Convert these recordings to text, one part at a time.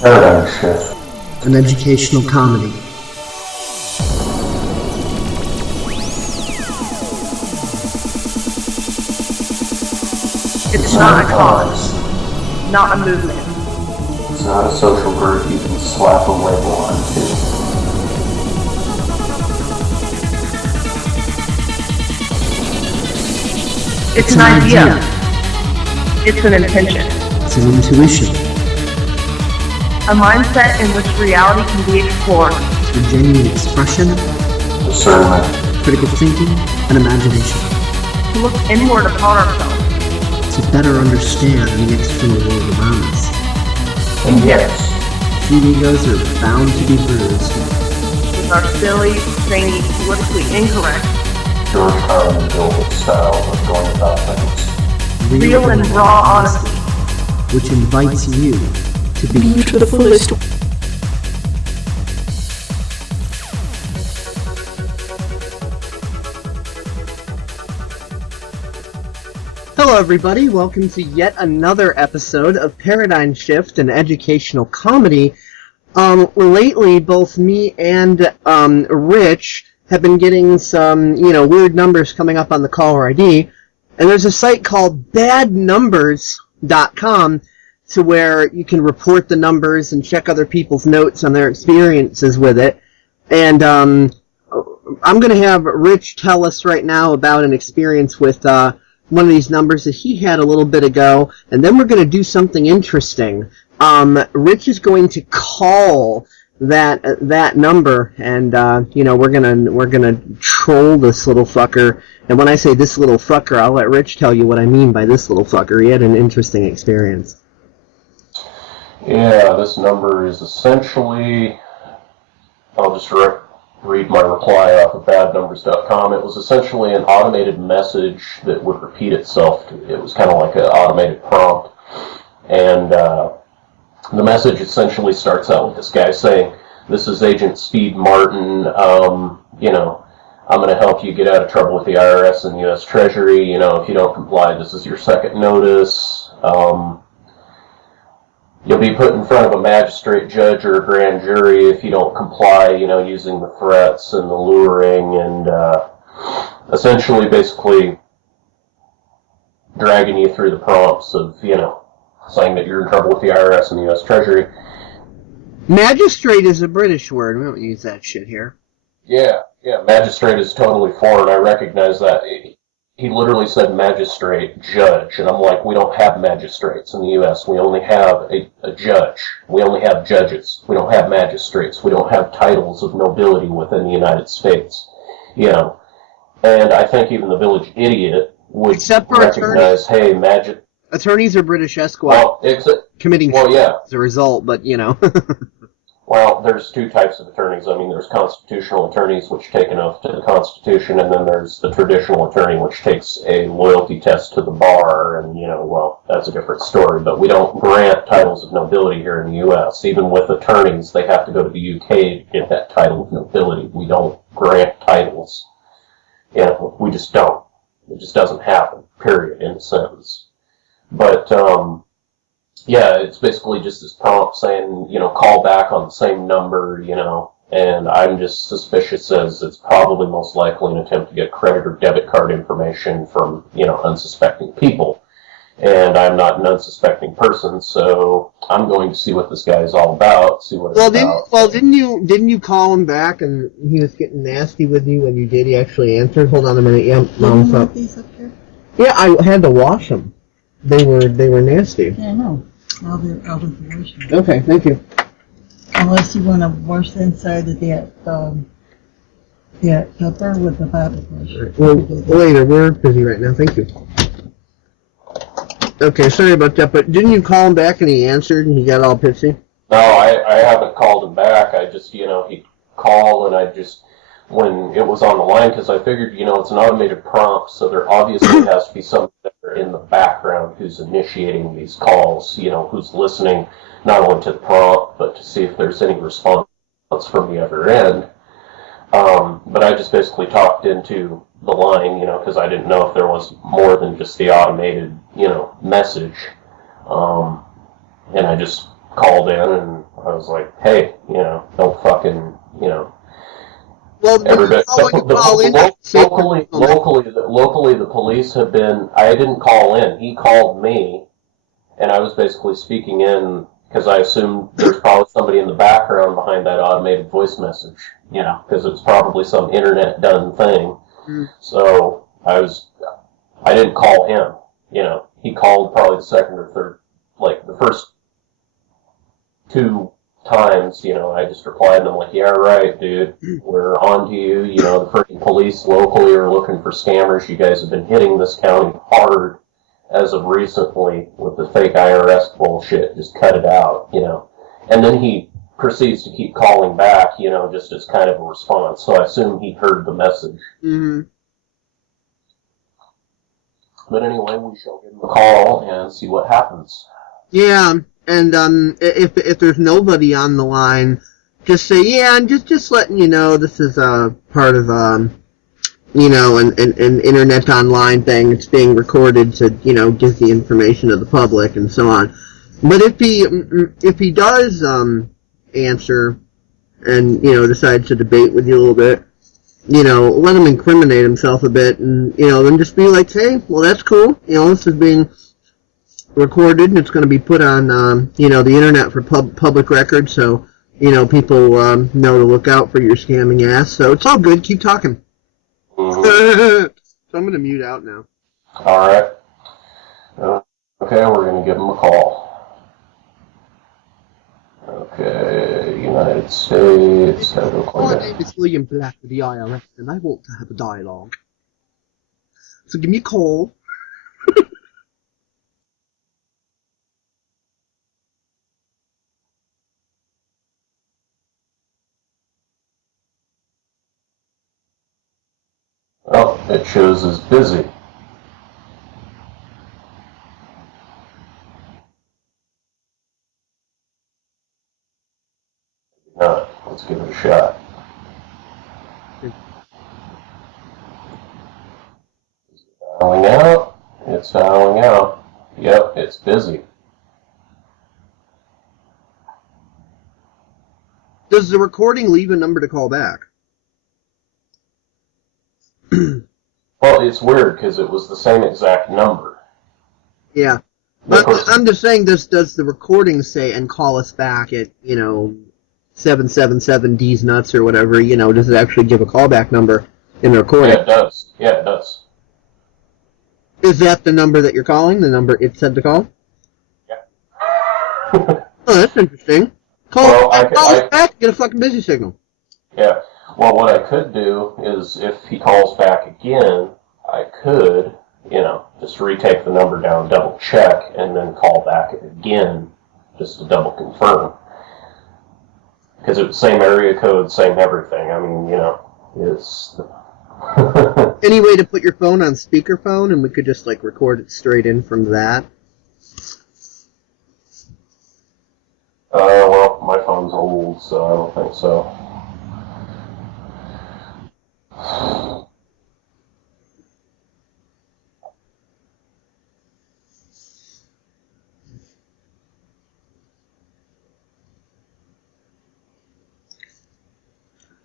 Paradigm Shift. An educational comedy. It's not a cause, not a movement. It's not a social group you can slap a label onto. It's an idea. It's an intention. It's an intuition. A mindset in which reality can be explored. It's a genuine expression, Discernment. critical thinking, and imagination. To look inward upon ourselves. To better understand the external world around us. And yes, Few egos are bound to be bruised. With our silly, zany, politically incorrect, George Carlin and Bill Hicks style of going about things. real and raw honesty. Which invites you to be to the fullest. Hello everybody, welcome to yet another episode of Paradigm Shift, an educational comedy. Lately, both me and Rich have been getting some, weird numbers coming up on the caller ID, and there's a site called badnumbers.com to where you can report the numbers and check other people's notes on their experiences with it. And I'm going to have Rich tell us right now about an experience with one of these numbers that he had a little bit ago, and then we're going to do something interesting. Rich is going to call that number, and we're gonna troll this little fucker. And when I say this little fucker, I'll let Rich tell you what I mean by this little fucker. He had an interesting experience. Yeah, this number is essentially, I'll just read my reply off of badnumbers.com. It was essentially an automated message that would repeat itself. It was kind of like an automated prompt. And the message essentially starts out with this guy saying, "This is Agent Speed Martin, I'm going to help you get out of trouble with the IRS and U.S. Treasury. If you don't comply, this is your second notice. You'll be put in front of a magistrate judge or a grand jury if you don't comply, using the threats and the luring and essentially basically dragging you through the prompts of, saying that you're in trouble with the IRS and the U.S. Treasury." Magistrate is a British word. We don't use that shit here. Yeah, magistrate is totally foreign. I recognize that. He literally said magistrate, judge, and I'm like, we don't have magistrates in the U.S. We only have a judge. We only have judges. We don't have magistrates. We don't have titles of nobility within the United States. And I think even the village idiot would recognize, hey, attorneys are British Esquire. Committing as a result, but Well, there's two types of attorneys. There's constitutional attorneys, which take an oath to the Constitution, and then there's the traditional attorney, which takes a loyalty test to the bar, and, that's a different story. But we don't grant titles of nobility here in the U.S. Even with attorneys, they have to go to the U.K. to get that title of nobility. We don't grant titles. We just don't. It just doesn't happen, period, in a sentence. But, it's basically just this prompt saying, call back on the same number, and I'm just suspicious as it's probably most likely an attempt to get credit or debit card information from, unsuspecting people. And I'm not an unsuspecting person, so I'm going to see what this guy is all about, see what it's about. Didn't you call him back and he was getting nasty with you when you did? He actually answered. Hold on a minute. Yeah, Mom's up. These up here? Yeah, I had to wash them. They were nasty. Yeah, I know. Now they're out of the washing. Okay, thank you. Unless you want to wash the inside of that pepper with the bottle brush. Well, later. We're busy right now. Thank you. Okay, sorry about that, but didn't you call him back and he answered and he got all pissy? No, I haven't called him back. I just, he'd call and I just, when it was on the line, because I figured, it's an automated prompt, so there obviously has to be somebody in the background who's initiating these calls, who's listening not only to the prompt, but to see if there's any response from the other end. But I just basically talked into the line, because I didn't know if there was more than just the automated, message. And I just called in and I was like, hey, don't fucking, Well, everybody. locally, Locally, the police have been. I didn't call in. He called me, and I was basically speaking in because I assumed there's probably somebody in the background behind that automated voice message. Because it's probably some internet done thing. So I didn't call him. He called probably the second or third, like the first 2 times, I just replied and I'm like, yeah, right, dude, we're on to you. The freaking police locally are looking for scammers. You guys have been hitting this county hard as of recently with the fake IRS bullshit. Just cut it out, And then he proceeds to keep calling back, just as kind of a response. So I assume he heard the message. Mm-hmm. But anyway, we shall give him a call and see what happens. Yeah, and if there's nobody on the line, just say, yeah, I'm just letting you know this is part of an internet online thing. It's being recorded to give the information to the public and so on. But if he does answer and decides to debate with you a little bit, let him incriminate himself a bit, and then just be like, hey, well, that's cool. This is being recorded, and it's going to be put on the internet for public record, so people know to look out for your scamming ass. So it's all good. Keep talking. So I'm going to mute out now. All right. Okay, we're going to give him a call. Okay, United States. My name is William Black with the IRS, and I want to have a dialogue. So give me a call. Oh, it shows as busy. Not. Let's give it a shot. Dialing out. It's dialing out. Yep, it's busy. Does the recording leave a number to call back? Well, it's weird because it was the same exact number. Yeah. But I'm just saying, does the recording say, and call us back at, 777D's nuts or whatever, does it actually give a callback number in the recording? Yeah, it does. Yeah, it does. Is that the number that you're calling? The number it said to call? Yeah. Oh, that's interesting. Call us back, get a fucking busy signal. Yeah. Well, what I could do is, if he calls back again, I could, just retake the number down, double check, and then call back again, just to double confirm. Because it was same area code, same everything. I mean, it's... Any way to put your phone on speakerphone, and we could just, record it straight in from that? Well, my phone's old, so I don't think so.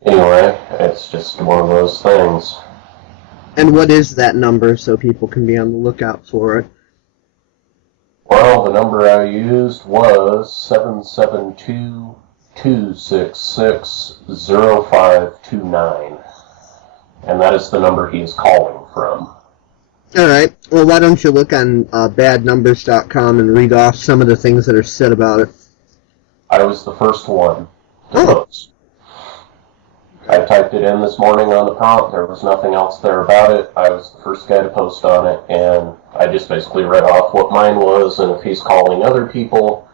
Anyway, it's just one of those things. And what is that number so people can be on the lookout for it? Well, the number I used was 772-266-0529. And that is the number he is calling from. Alright, well, why don't you look on badnumbers.com and read off some of the things that are said about it? I was the first one to post. I typed it in this morning on the prompt. There was nothing else there about it. I was the first guy to post on it, and I just basically read off what mine was, and if he's calling other people,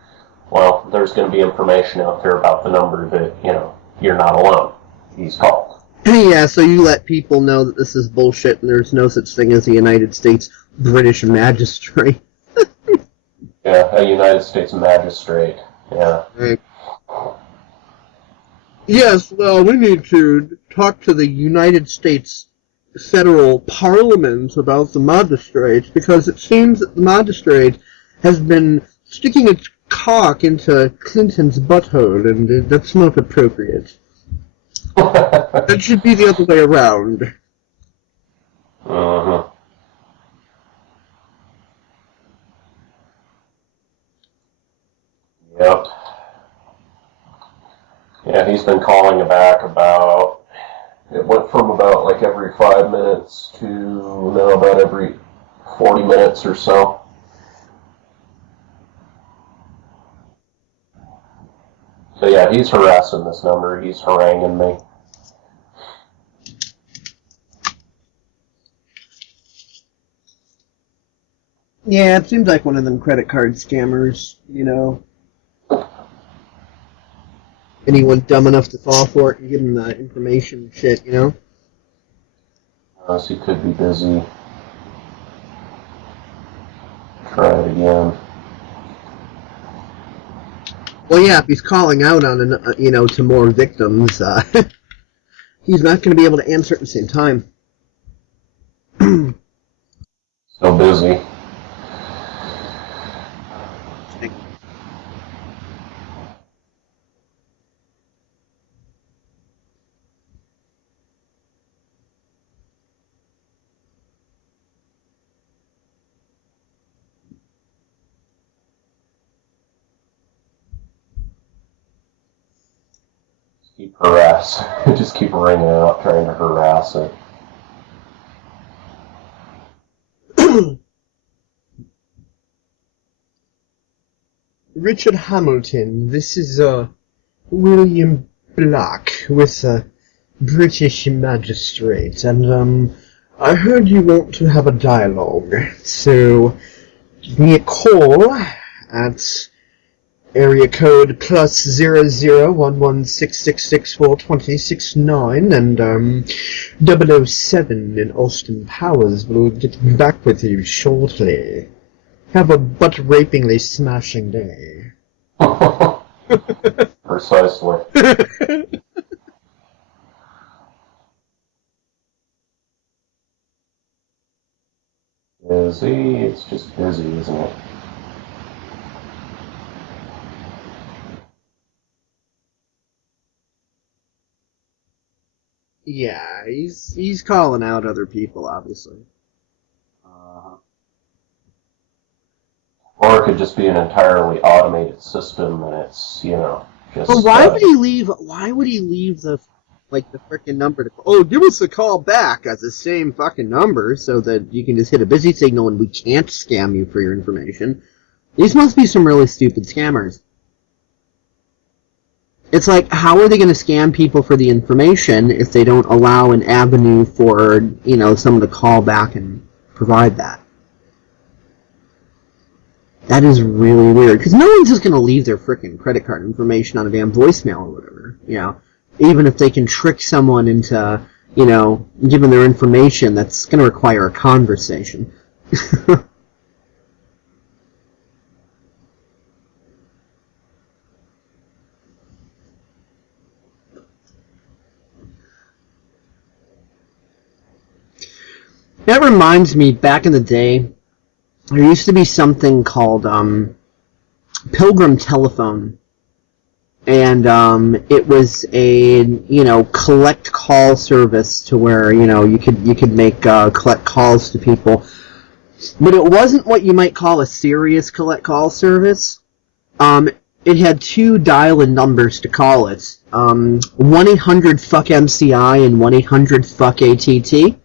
well, there's going to be information out there about the number that, you're not alone. He's called. Yeah, so you let people know that this is bullshit and there's no such thing as a United States British magistrate. Yeah, a United States magistrate. Yeah. Right. Yes, well, we need to talk to the United States Federal Parliament about the magistrates, because it seems that the magistrate has been sticking its cock into Clinton's butthole, and that's not appropriate. That should be the other way around. Uh-huh. Yep. Yeah, he's been calling back about, it went from about like every 5 minutes to now about every 40 minutes or so. So yeah, he's harassing this number, he's haranguing me. Yeah, it seems like one of them credit card scammers, you know. Anyone dumb enough to fall for it and give them the information and shit, you know? Unless he could be busy. Try it again. Well, yeah, if he's calling out on, to more victims, he's not going to be able to answer at the same time. So busy. Just keep ringing out, trying to harass it. Richard Hamilton, this is, William Black with a British magistrate, and, I heard you want to have a dialogue, so give me a call at area code +001166642069 and 007 in Austin Powers will get back with you shortly. Have a butt-rapingly smashing day. Precisely. Busy? It's just busy, isn't it? Yeah, he's calling out other people, obviously. Or it could just be an entirely automated system, and it's, just... But why would he leave the frickin' number to... Oh, give us a call back as the same fucking number so that you can just hit a busy signal and we can't scam you for your information. These must be some really stupid scammers. It's like, how are they going to scam people for the information if they don't allow an avenue for, someone to call back and provide that? That is really weird, because no one's just going to leave their frickin' credit card information on a damn voicemail or whatever, Even if they can trick someone into, giving their information, that's going to require a conversation. That reminds me, back in the day, there used to be something called Pilgrim Telephone, and it was a collect call service to where you could make collect calls to people, but it wasn't what you might call a serious collect call service. It had two dial-in numbers to call it, 1-800-FUCK-MCI and 1-800-FUCK-ATT.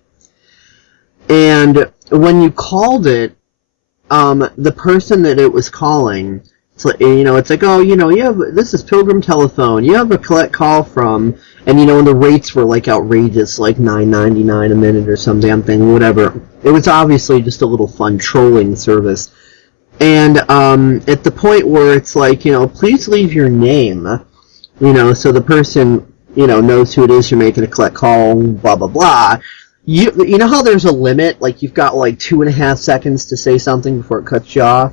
And when you called it, the person that it was calling, it's like, this is Pilgrim Telephone, you have a collect call from, and the rates were like outrageous, like $9.99 a minute or some damn thing, whatever. It was obviously just a little fun trolling service. And at the point where it's like, please leave your name, so the person, knows who it is you're making a collect call, blah, blah, blah. You know how there's a limit? Like, you've got, 2.5 seconds to say something before it cuts you off?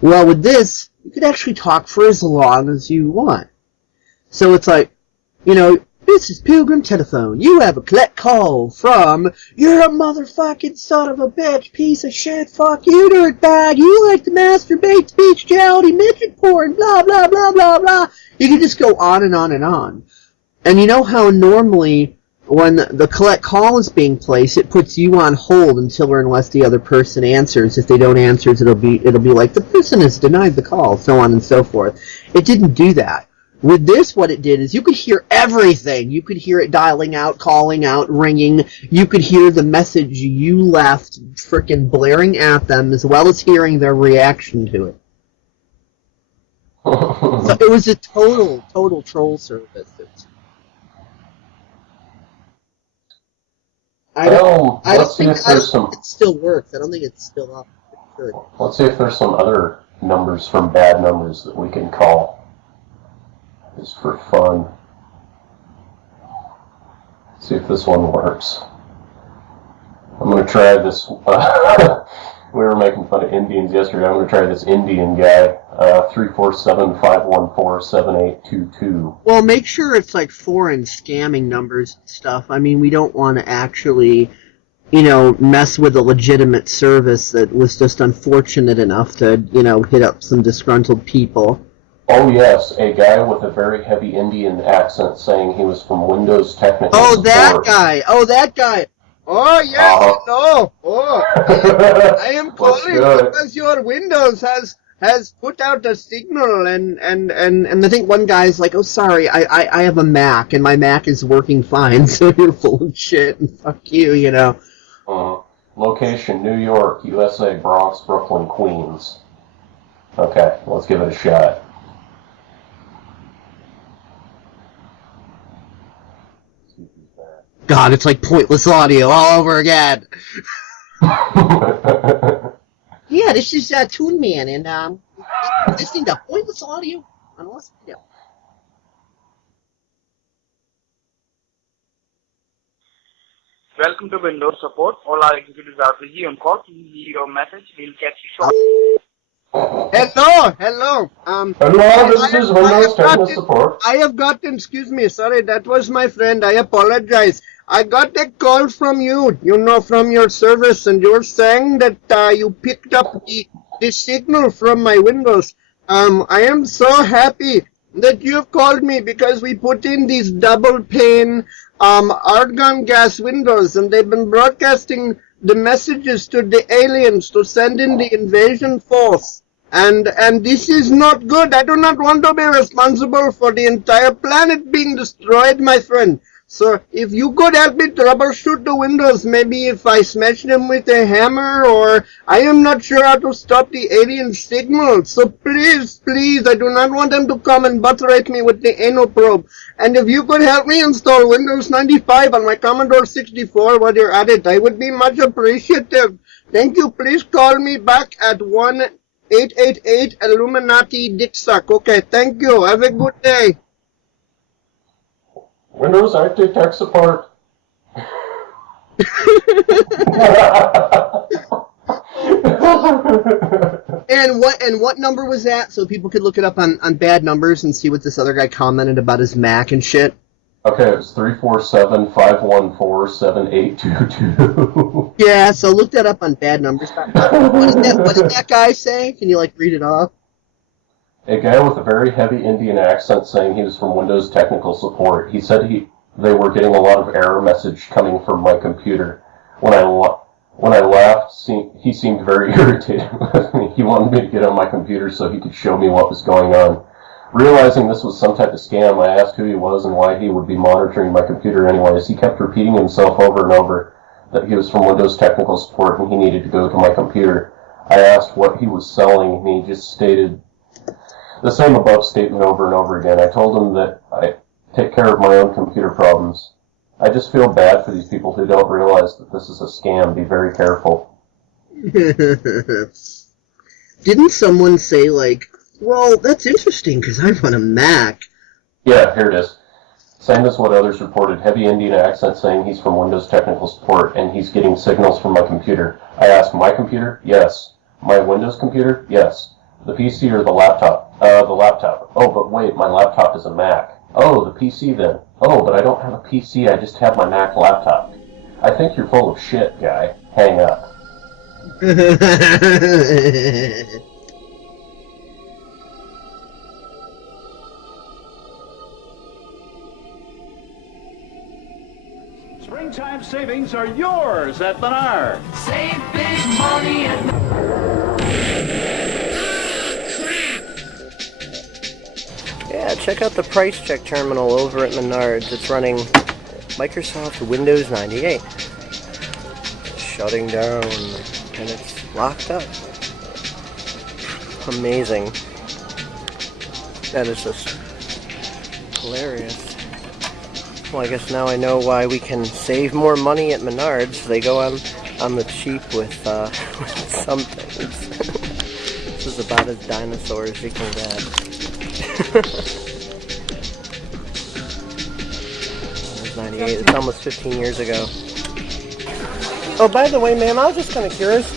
Well, with this, you could actually talk for as long as you want. So it's like, you This is Pilgrim Telephone. You have a collect call from, you're a motherfucking son of a bitch, piece of shit, fuck you, dirtbag, you like to masturbate, speech bestiality, midget porn, blah, blah, blah, blah, blah. You can just go on and on and on. And you know how normally when the collect call is being placed, it puts you on hold until or unless the other person answers. If they don't answer, it'll be like, the person has denied the call, so on and so forth. It didn't do that. With this, what it did is you could hear everything. You could hear it dialing out, calling out, ringing. You could hear the message you left frickin' blaring at them, as well as hearing their reaction to it. So it was a total troll service. I don't think it still works. I don't think it's still up. Sure. Let's see if there's some other numbers from bad numbers that we can call. Just for fun. See if this one works. I'm going to try this. We were making fun of Indians yesterday. I'm going to try this Indian guy. 347-514-7822. Well, make sure it's like foreign scamming numbers and stuff. I mean, we don't want to actually, mess with a legitimate service that was just unfortunate enough to, hit up some disgruntled people. Oh, yes, a guy with a very heavy Indian accent saying he was from Windows Technical Support. Oh, that guy! Oh, yes, no! Oh, I am calling because your Windows has put out a signal, and I think one guy's like, oh, sorry, I have a Mac, and my Mac is working fine, so you're full of shit, and fuck you, Location, New York, USA, Bronx, Brooklyn, Queens. Okay, let's give it a shot. God, it's like pointless audio all over again. Yeah, this is Toon Man, and listening to pointless audio on Lost Video. Welcome to Windows Support. All our executives are busy on call. Please leave your message. We'll catch you shortly. Hello. Hello, this is Windows Technical Support. I have gotten, excuse me, sorry, that was my friend. I apologize. I got a call from you, from your service, and you're saying that you picked up the signal from my Windows. I am so happy that you have called me because we put in these double pane argon gas windows, and they've been broadcasting the messages to the aliens to send in the invasion force. And this is not good. I do not want to be responsible for the entire planet being destroyed, my friend. So if you could help me troubleshoot the windows, maybe if I smash them with a hammer, or I am not sure how to stop the alien signal. So please, I do not want them to come and butt rape me with the anal probe. And if you could help me install Windows 95 on my Commodore 64 while you're at it, I would be much appreciative. Thank you. Please call me back at 1-888 Illuminati Dicksuck. Okay, thank you. Have a good day. Windows IT Tech Support. And what number was that? So people could look it up on bad numbers and see what this other guy commented about his Mac and shit. Okay, it's 347-514-7822. Yeah, so look that up on bad numbers. What did that guy say? Can you read it off? A guy with a very heavy Indian accent saying he was from Windows Technical Support. He said they were getting a lot of error message coming from my computer. When I laughed, he seemed very irritated with me. He wanted me to get on my computer so he could show me what was going on. Realizing this was some type of scam, I asked who he was and why he would be monitoring my computer anyways. He kept repeating himself over and over that he was from Windows Technical Support and he needed to go to my computer. I asked what he was selling and he just stated the same above statement over and over again. I told him that I take care of my own computer problems. I just feel bad for these people who don't realize that this is a scam. Be very careful. Didn't someone say, well, that's interesting because I run a Mac. Yeah, here it is. Same as what others reported. Heavy Indian accent saying he's from Windows Technical Support and he's getting signals from my computer. I asked, my computer? Yes. My Windows computer? Yes. The PC or the laptop? The laptop. Oh, but wait, my laptop is a Mac. Oh, the PC then. Oh, but I don't have a PC, I just have my Mac laptop. I think you're full of shit, guy. Hang up. Springtime savings are yours at Menards. Save big money at Yeah, check out the price check terminal over at Menards. It's running Microsoft Windows 98. It's shutting down and it's locked up. Amazing. That is just hilarious. Well, I guess now I know why we can save more money at Menards. They go on the cheap with some things. This is about as dinosaur as you can get. It's 98. It's almost 15 years ago. Oh, by the way, ma'am, I was just kind of curious.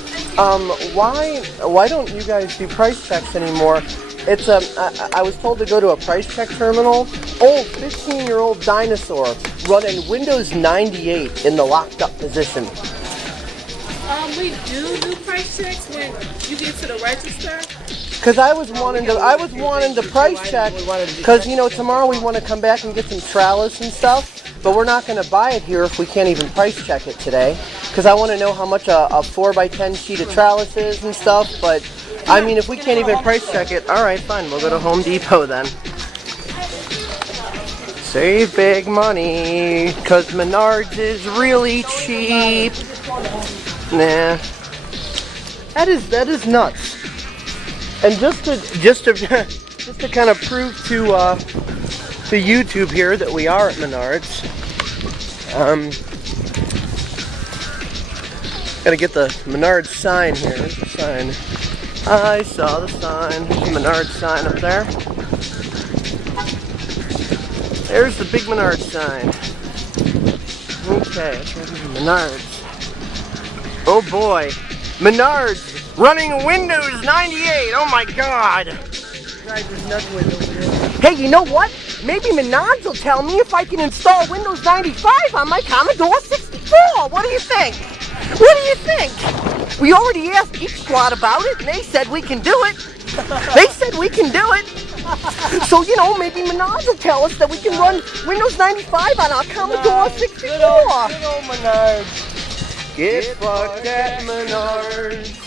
Why don't you guys do price checks anymore? It's I was told to go to a price check terminal. Old 15-year-old dinosaur running Windows 98 in the locked up position. We do price checks when you get to the register. Cause I was wanting to price check. Cause you know tomorrow we want to come back and get some trellis and stuff, but we're not going to buy it here if we can't even price check it today. Cause I want to know how much a 4x10 sheet of trellis is and stuff. But I mean, if we can't even price check it, all right, fine. We'll go to Home Depot then. Save big money, cause Menards is really cheap. Nah, that is nuts. And just to kind of prove to YouTube here that we are at Menards, gotta get the Menards sign here. There's the sign. I saw the sign. There's the Menards sign up there. There's the big Menards sign. Okay, let's run to Menards. Oh boy, Menards running Windows 98. Oh my God! Hey, you know what? Maybe Menards will tell me if I can install Windows 95 on my Commodore 64. What do you think? What do you think? We already asked Geek Squad about it, and they said we can do it. They said we can do it. So, you know, maybe Menards will tell us that we can run Windows 95 on our Commodore 64. Good old Menards. Get fucked at Menards.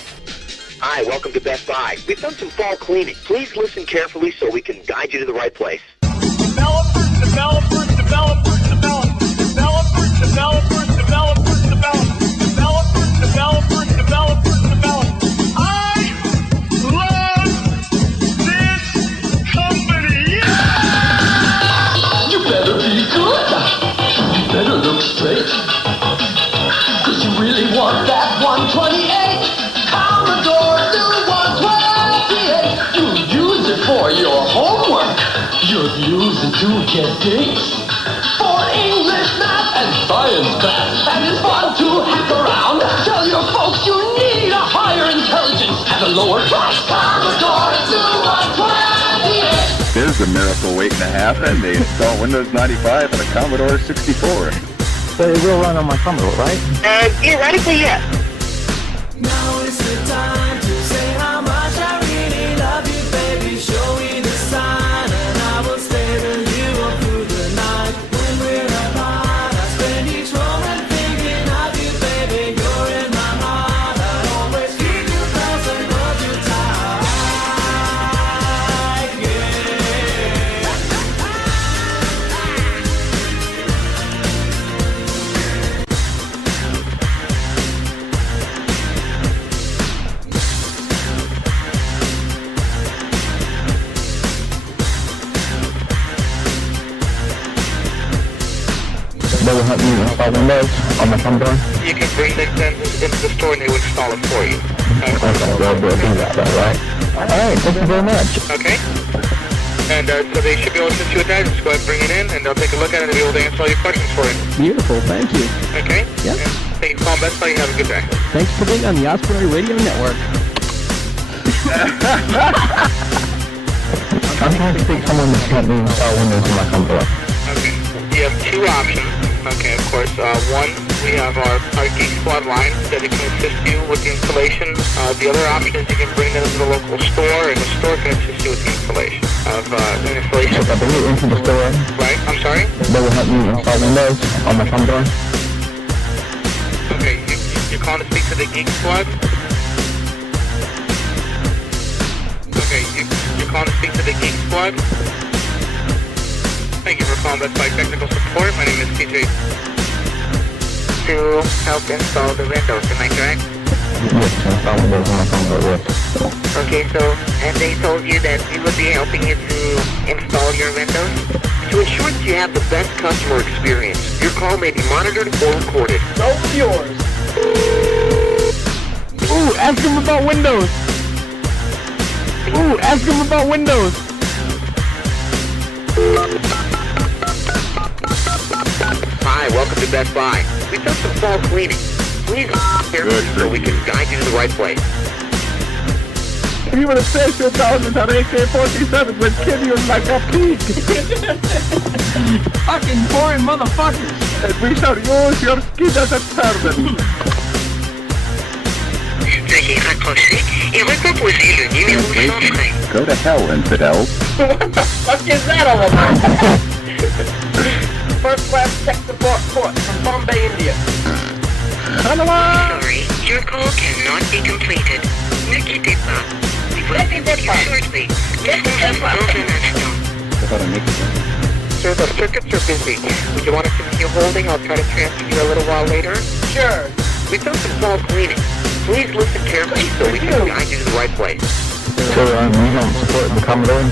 Hi, welcome to Best Buy. We've done some fall cleaning. Please listen carefully so we can guide you to the right place. Developers. I love this company. You better be good. You better look straight. Cause you really want that 128. Commodore do 128. You use it for your homework. You'll use it to get dates. For English, math, and science class. And it's fun to hack around. Tell your folks you need a higher intelligence at a lower price. Commodore do 128. There's a miracle waiting to happen. They install Windows 95 and a Commodore 64. But it will run on my Commodore, right? Theoretically, yes. Now is the time to say how much I really love you, baby. Show me the sign and I will stay with you all through the night. When we're apart, I spend each moment thinking of you, baby. You're in my heart. I always keep you close and hold you tight. They will help me install Windows on my Commodore. You can bring this into the store and they will install it for you. Okay, they'll do that, right? Alright, thank you very much. Okay. And so they should be able to send you a address. Go ahead and bring it in and they'll take a look at it and be able to answer all your questions for you. Beautiful, thank you. Okay? Yep. Thank you for calling Best Buy. Have a good day. Thanks for being on the Osprey Radio Network. trying to speak to someone that's helped me install Windows in my Commodore. Okay. You have two options. Okay, of course. One, we have our Geek Squad line that can assist you with the installation. The other option is you can bring them to the local store, and the store can assist you with the installation of the installation. So if I bring it into the store, right? I'm sorry? They will help me install Windows on my Commodore? Okay, you're calling to speak to the Geek Squad? Okay, you're calling to speak to the Geek Squad? Thank you for calling Best Buy Technical Support. My name is CJ. To help install the Windows, am I correct? Yes, to install Windows on my Commodore, yes. Okay, so, and they told you that we would be helping you to install your Windows? To ensure that you have the best customer experience, your call may be monitored or recorded. All yours. Ooh, ask him about Windows. Ooh, ask him about Windows. Hi, welcome to Best Buy. We've done some fall cleaning. Please here so we can guide you to the right place. If you would have said your thousands on AK-47 would kill you like a pig. Fucking foreign motherfuckers. And we shall use your skin as a turban. Veuillez raccrocher et recomposer le numéro sans frais. Go to hell, infidels. What the fuck is that all about? First class tech support court from Bombay, India. Sorry, your call cannot be completed. Ne quittez pas. We will be with you shortly. Laissez-vous dans un instant. Sir, the circuits are busy. Would you want to continue holding? I'll try to transfer you a little while later. Sure. We've done some fall cleaning. Please listen carefully so we can guide you to the right place. So, you don't support the Commodore?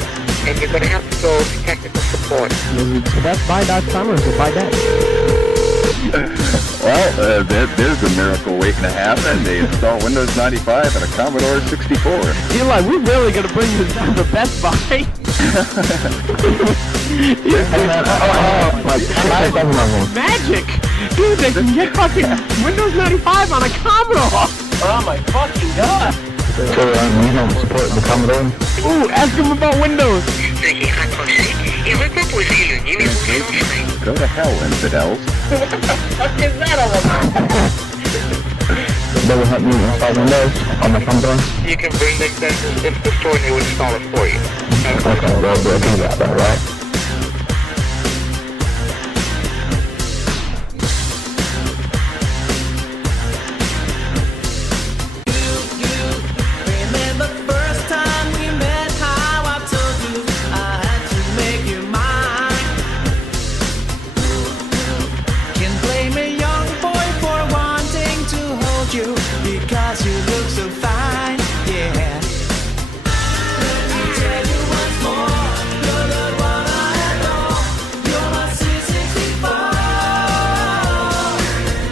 And you're going to have to go to technical support. Is it bestbuy.com or is it buy that? Well, there's a miracle waiting to happen. They install Windows 95 and a Commodore 64. Eli, we're really going to bring this down to Best Buy? Magic! Dude, they can get fucking Windows 95 on a Commodore! Oh my fucking god! So, you don't support the Commodore? Ooh, ask him about Windows! Veuillez raccrocher et recomposer le numéro sans frais. Go to hell, infidels. What the fuck is that all about? They will help me install Windows on my Commodore? You can bring the extensions into the store and they will install it for you. Okay, well, we'll do that, though, right? Because you look so fine, yeah. Let me tell you once more, you're the one I adore. You're my C64.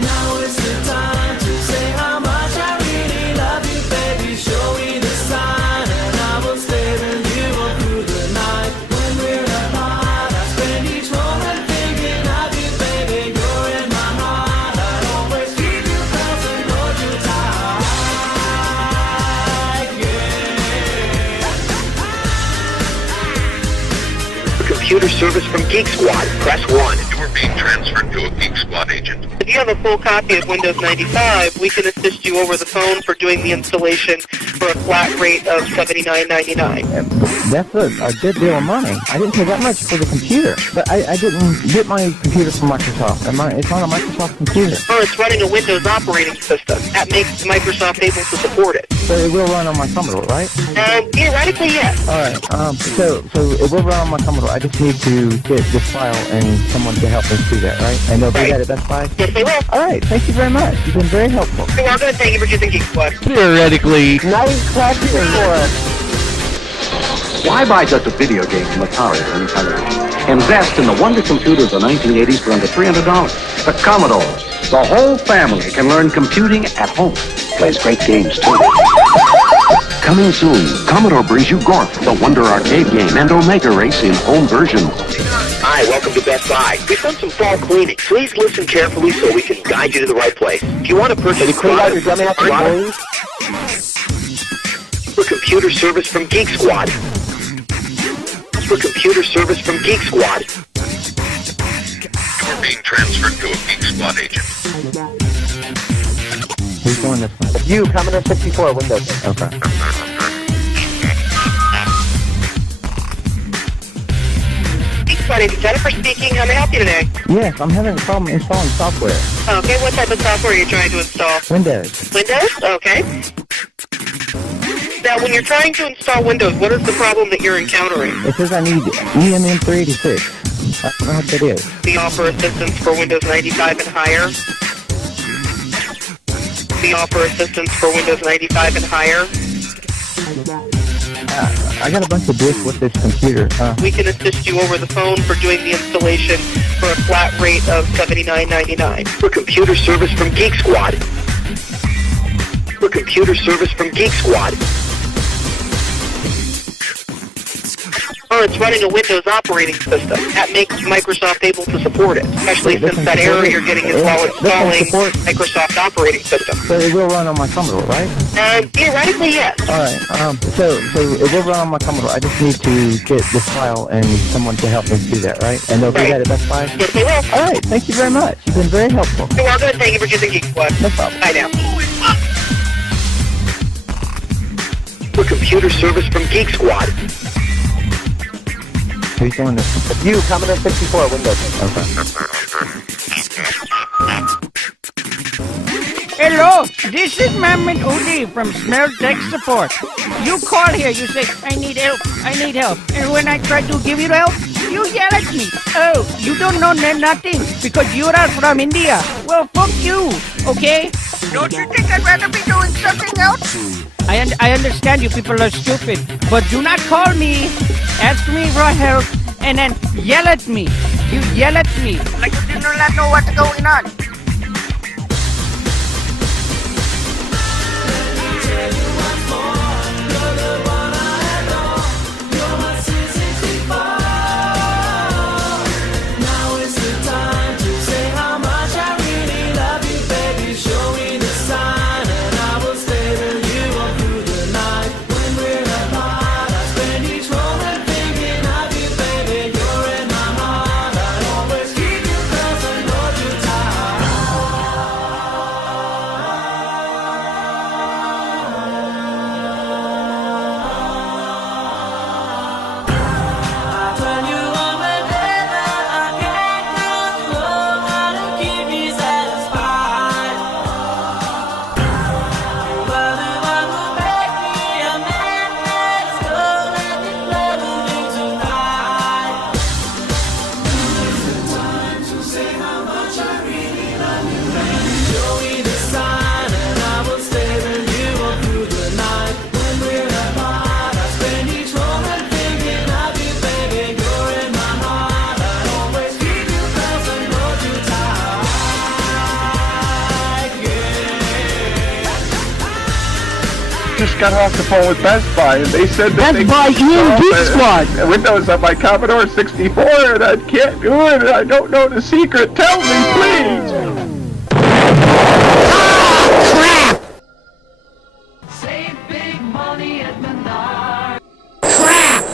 Now is the time to say how much I really love you, baby. Show me the sign and I will stay with you all through the night. When we're apart, I spend each moment thinking of you, baby. You're in my heart. I always keep you close and hold you tight. Computer service from Geek Squad. Press 1. You are being transferred to a Geek Squad agent. If you have a full copy of Windows 95, we can assist you over the phone for doing the installation for a flat rate of $79.99. That's a good deal of money. I didn't pay that much for the computer, but I didn't get my computer from Microsoft. It's on a Microsoft computer. Oh, it's running a Windows operating system. That makes Microsoft able to support it. So it will run on my Commodore, right? Theoretically, yes. Alright, so it will run on my Commodore. I just need to get this file and someone to help us do that, right? And they'll do that at Best Buy? Yes, they will. Alright, thank you very much. You've been very helpful. You're welcome, and thank you for choosing Geek Squad. Theoretically. Nice clapping for us. Why buy just a video game from Atari or any television? Invest in the wonder computer of the 1980s for under $300. The Commodore. The whole family can learn computing at home. Plays great games, too. Coming soon, Commodore brings you Gorf, the Wonder Arcade game, and Omega Race in home versions. Hi, welcome to Best Buy. We've done some fall cleaning. Please listen carefully so we can guide you to the right place. If you want to purchase for computer service from Geek Squad. for computer service from Geek Squad. You're being transferred to a Geek Squad agent. Who's doing this one? You, Commodore 64, Windows. Okay. Geek Squad agent Jennifer speaking. How may I help you today? Yes, I'm having a problem installing software. Okay, what type of software are you trying to install? Windows. Windows? Okay. Now, when you're trying to install Windows, what is the problem that you're encountering? It says I need EMM 386. I don't know what that is. We offer assistance for Windows 95 and higher. We offer assistance for Windows 95 and higher. I got a bunch of disks with this computer. We can assist you over the phone for doing the installation for a flat rate of $79.99. For computer service from Geek Squad. For computer service from Geek Squad. Oh, it's running a Windows operating system. That makes Microsoft able to support it, especially since that error you're getting is while installing Microsoft operating system. So it will run on my Commodore, right? Theoretically, yes. Alright, so it will run on my Commodore. I just need to get this file and someone to help me do that, right? And they'll do that at Best Buy? Yes, they will. Alright, thank you very much. You've been very helpful. You're welcome. Thank you for choosing Geek Squad. No problem. Bye now. For computer service from Geek Squad. Who's doing this one? You, Commodore 64, Windows. Okay. Hello, this is Mohammed Udi from Smell Tech Support. You call here, you say, I need help, and when I try to give you help, you yell at me. Oh, you don't know nothing because you are from India. Well, fuck you, okay? Don't you think I'd rather be doing something else? I understand you people are stupid, but do not call me, ask me for help, and then yell at me. You yell at me like you do not know what's going on. Just got off the phone with Best Buy, and they said that Best Buy and Geek Squad. Windows on my Commodore 64, and I can't do it, and I don't know the secret. Tell me, please! Crap! Save big money at Menards. Crap!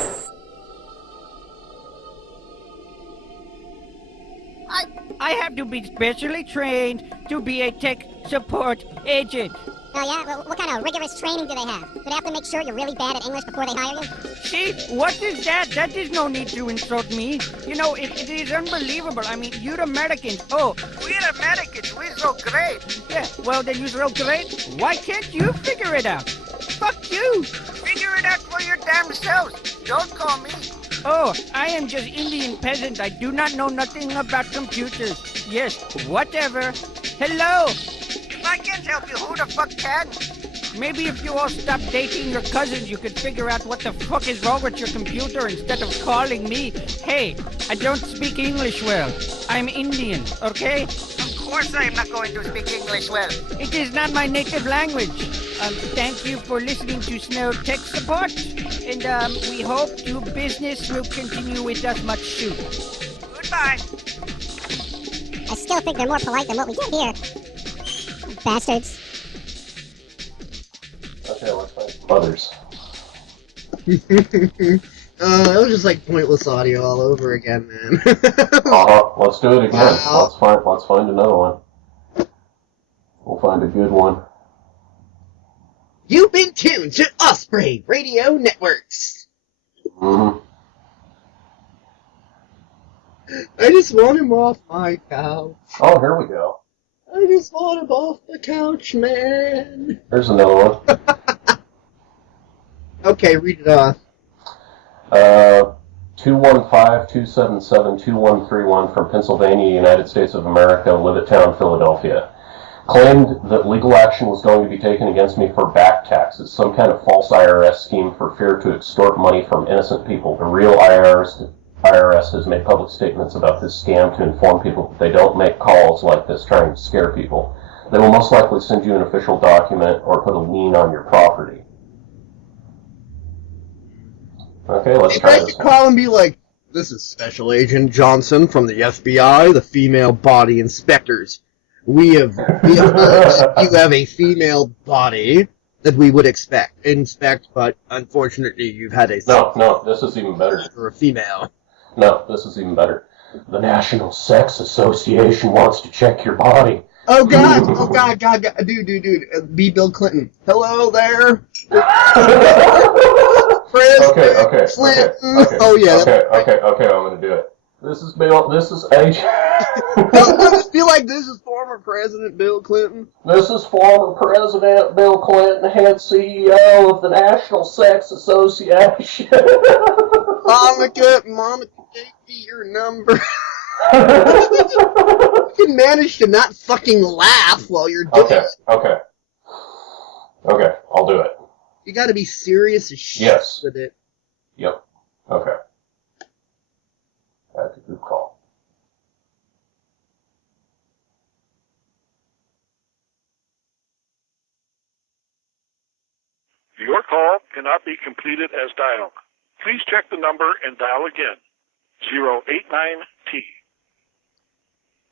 I have to be specially trained to be a tech support agent. Oh yeah? Well, what kind of rigorous training do they have? Do they have to make sure you're really bad at English before they hire you? See, what is that? That is no need to insult me. You know, it is unbelievable. I mean, you're Americans. Oh, we're Americans. We're so great. Yeah, well, then you're so great. Why can't you figure it out? Fuck you. Figure it out for your damn selves. Don't call me. Oh, I am just Indian peasant. I do not know nothing about computers. Yes, whatever. Hello. If I can't help you, who the fuck can? Maybe if you all stop dating your cousins, you could figure out what the fuck is wrong with your computer instead of calling me. Hey, I don't speak English well. I'm Indian, okay? Of course I am not going to speak English well. It is not my native language. Thank you for listening to Snow Tech Support, and we hope your business will continue with us much soon. Goodbye. I still think they're more polite than what we get here. Bastards. Okay, let's find some others. It was just like pointless audio all over again, man. Let's do it again. Wow. Let's find another one. We'll find a good one. You've been tuned to Osprey Radio Networks. Mm-hmm. I just want him off my couch. Oh, here we go. I just want him off the couch, man. There's another one. Okay, read it off. 215-277-2131 from Pennsylvania, United States of America, Levittown, Philadelphia. Claimed that legal action was going to be taken against me for back taxes, some kind of false IRS scheme for fear to extort money from innocent people. The real IRS has made public statements about this scam to inform people that they don't make calls like this trying to scare people. They will most likely send you an official document or put a lien on your property. Okay, let's try this one. Call and be like, "This is Special Agent Johnson from the FBI, the female body inspectors. We have you have a female body that we would inspect, but unfortunately you've had a No, this is even better. For a female. No, this is even better. The National Sex Association wants to check your body. Oh God, dude, be Bill Clinton. Hello there. Okay. Oh yeah. Okay, I'm gonna do it. This is Agent. Just be like, this is former President Bill Clinton. This is former President Bill Clinton, head CEO of the National Sex Association. Monica gave me your number. You can manage to not fucking laugh while you're doing it. Okay, I'll do it. You gotta be serious as shit with it. Yep. Okay. That's a good call. Your call cannot be completed as dialed. Please check the number and dial again. 089T.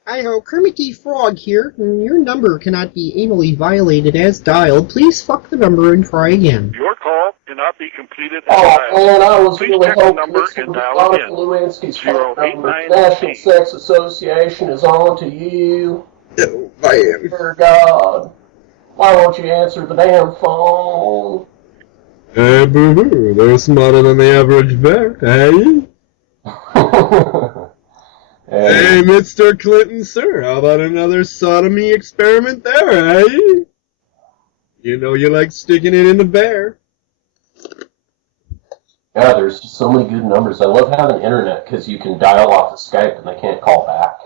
Hi-ho, Kermit the Frog here. Your number cannot be anally violated as dialed. Please fuck the number and try again. Your call cannot be completed as dialed. Man, I was Please really check the hoping number this and would be dial Monica again. Lewinsky's phone number. 089T. National Sex Association is on to you. Oh, I am. Dear God. Why won't you answer the damn phone? Hey, boo-hoo, they're smarter than the average bear, hey? Hey, Mr. Clinton, sir, how about another sodomy experiment there, eh? You know you like sticking it in the bear. Yeah, there's just so many good numbers. I love having internet because you can dial off of Skype and they can't call back.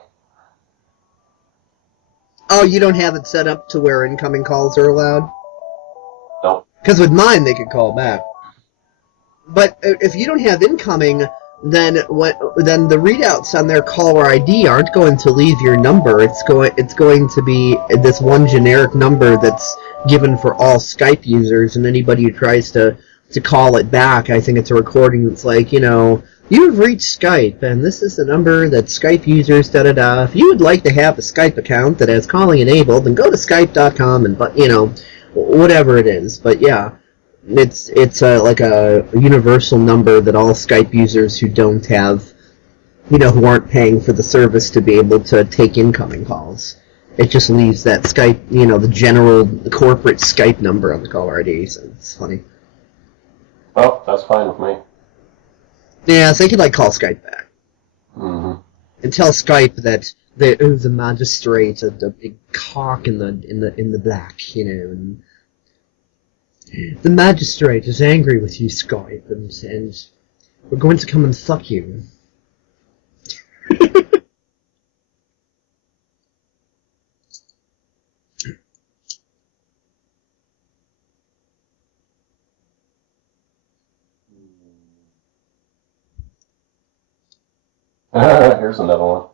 Oh, you don't have it set up to where incoming calls are allowed? No. Because with mine, they could call back. But if you don't have incoming, then the readouts on their caller ID aren't going to leave your number. It's going to be this one generic number that's given for all Skype users, and anybody who tries to call it back, I think it's a recording that's like, you have reached Skype, and this is the number that Skype users, da-da-da. If you would like to have a Skype account that has calling enabled, then go to Skype.com and, whatever it is. But yeah, it's like a universal number that all Skype users who don't have, who aren't paying for the service to be able to take incoming calls. It just leaves that Skype, the corporate Skype number on the caller ID, so it's funny. Well, that's fine with me. Yeah, so they could call Skype back. Mm-hmm. And tell Skype that the magistrate, the big cock in the black, and the magistrate is angry with you, Skype, and we're going to come and fuck you. Here's another one.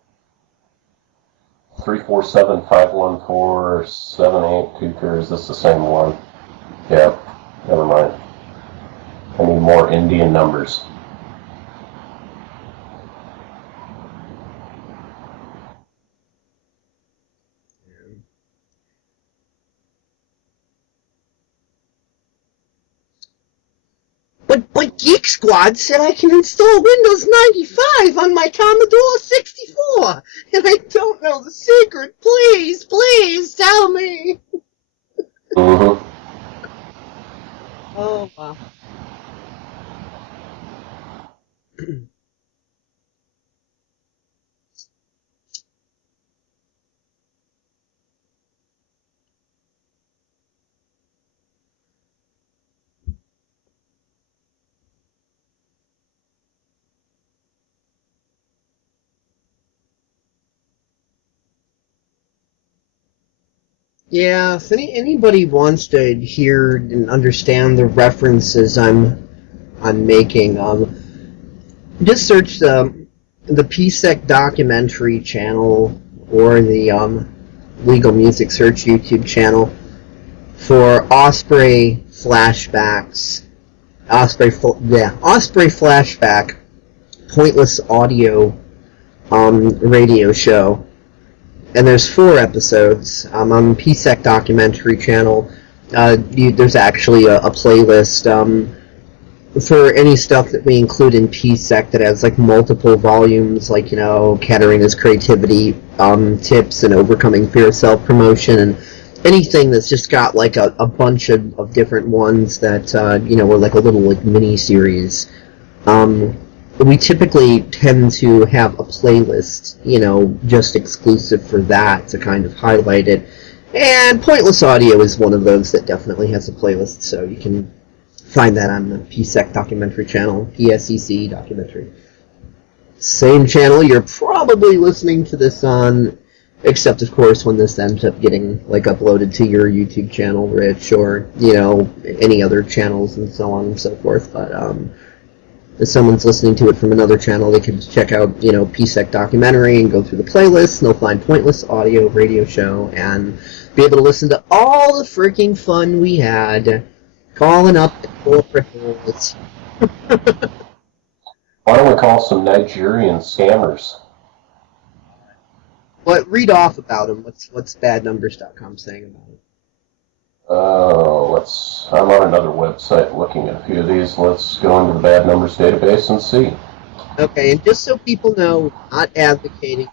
347-514-7823. Is this the same one? Yeah. Never mind. I need more Indian numbers. But Squad said I can install Windows 95 on my Commodore 64, and I don't know the secret. Please, please tell me. Mm-hmm. Oh, wow. Yeah, if anybody wants to hear and understand the references I'm making, just search the PSEC documentary channel or the Legal Music Search YouTube channel for Osprey flashbacks. Osprey flashback, pointless audio radio show. And there's 4 episodes on the PSEC documentary channel. There's actually a playlist for any stuff that we include in PSEC that has like multiple volumes, like, you know, Katerina's creativity tips and overcoming fear of self-promotion, and anything that's just got like a bunch of different ones that you know, were like a little like mini series. We typically tend to have a playlist, you know, just exclusive for that to kind of highlight it. And Pointless Audio is one of those that definitely has a playlist, so you can find that on the PSEC documentary channel, PSEC documentary. Same channel you're probably listening to this on, except of course when this ends up getting like uploaded to your YouTube channel, Rich, or, you know, any other channels and so on and so forth. But if someone's listening to it from another channel, they can check out, you know, PSEC documentary and go through the playlist, and they'll find Pointless Audio radio show and be able to listen to all the freaking fun we had calling up the corporate holes. Why don't we call some Nigerian scammers? But read off about them. What's badnumbers.com saying about it? I'm on another website looking at a few of these. Let's go into the Bad Numbers database and see. Okay, and just so people know, not advocating,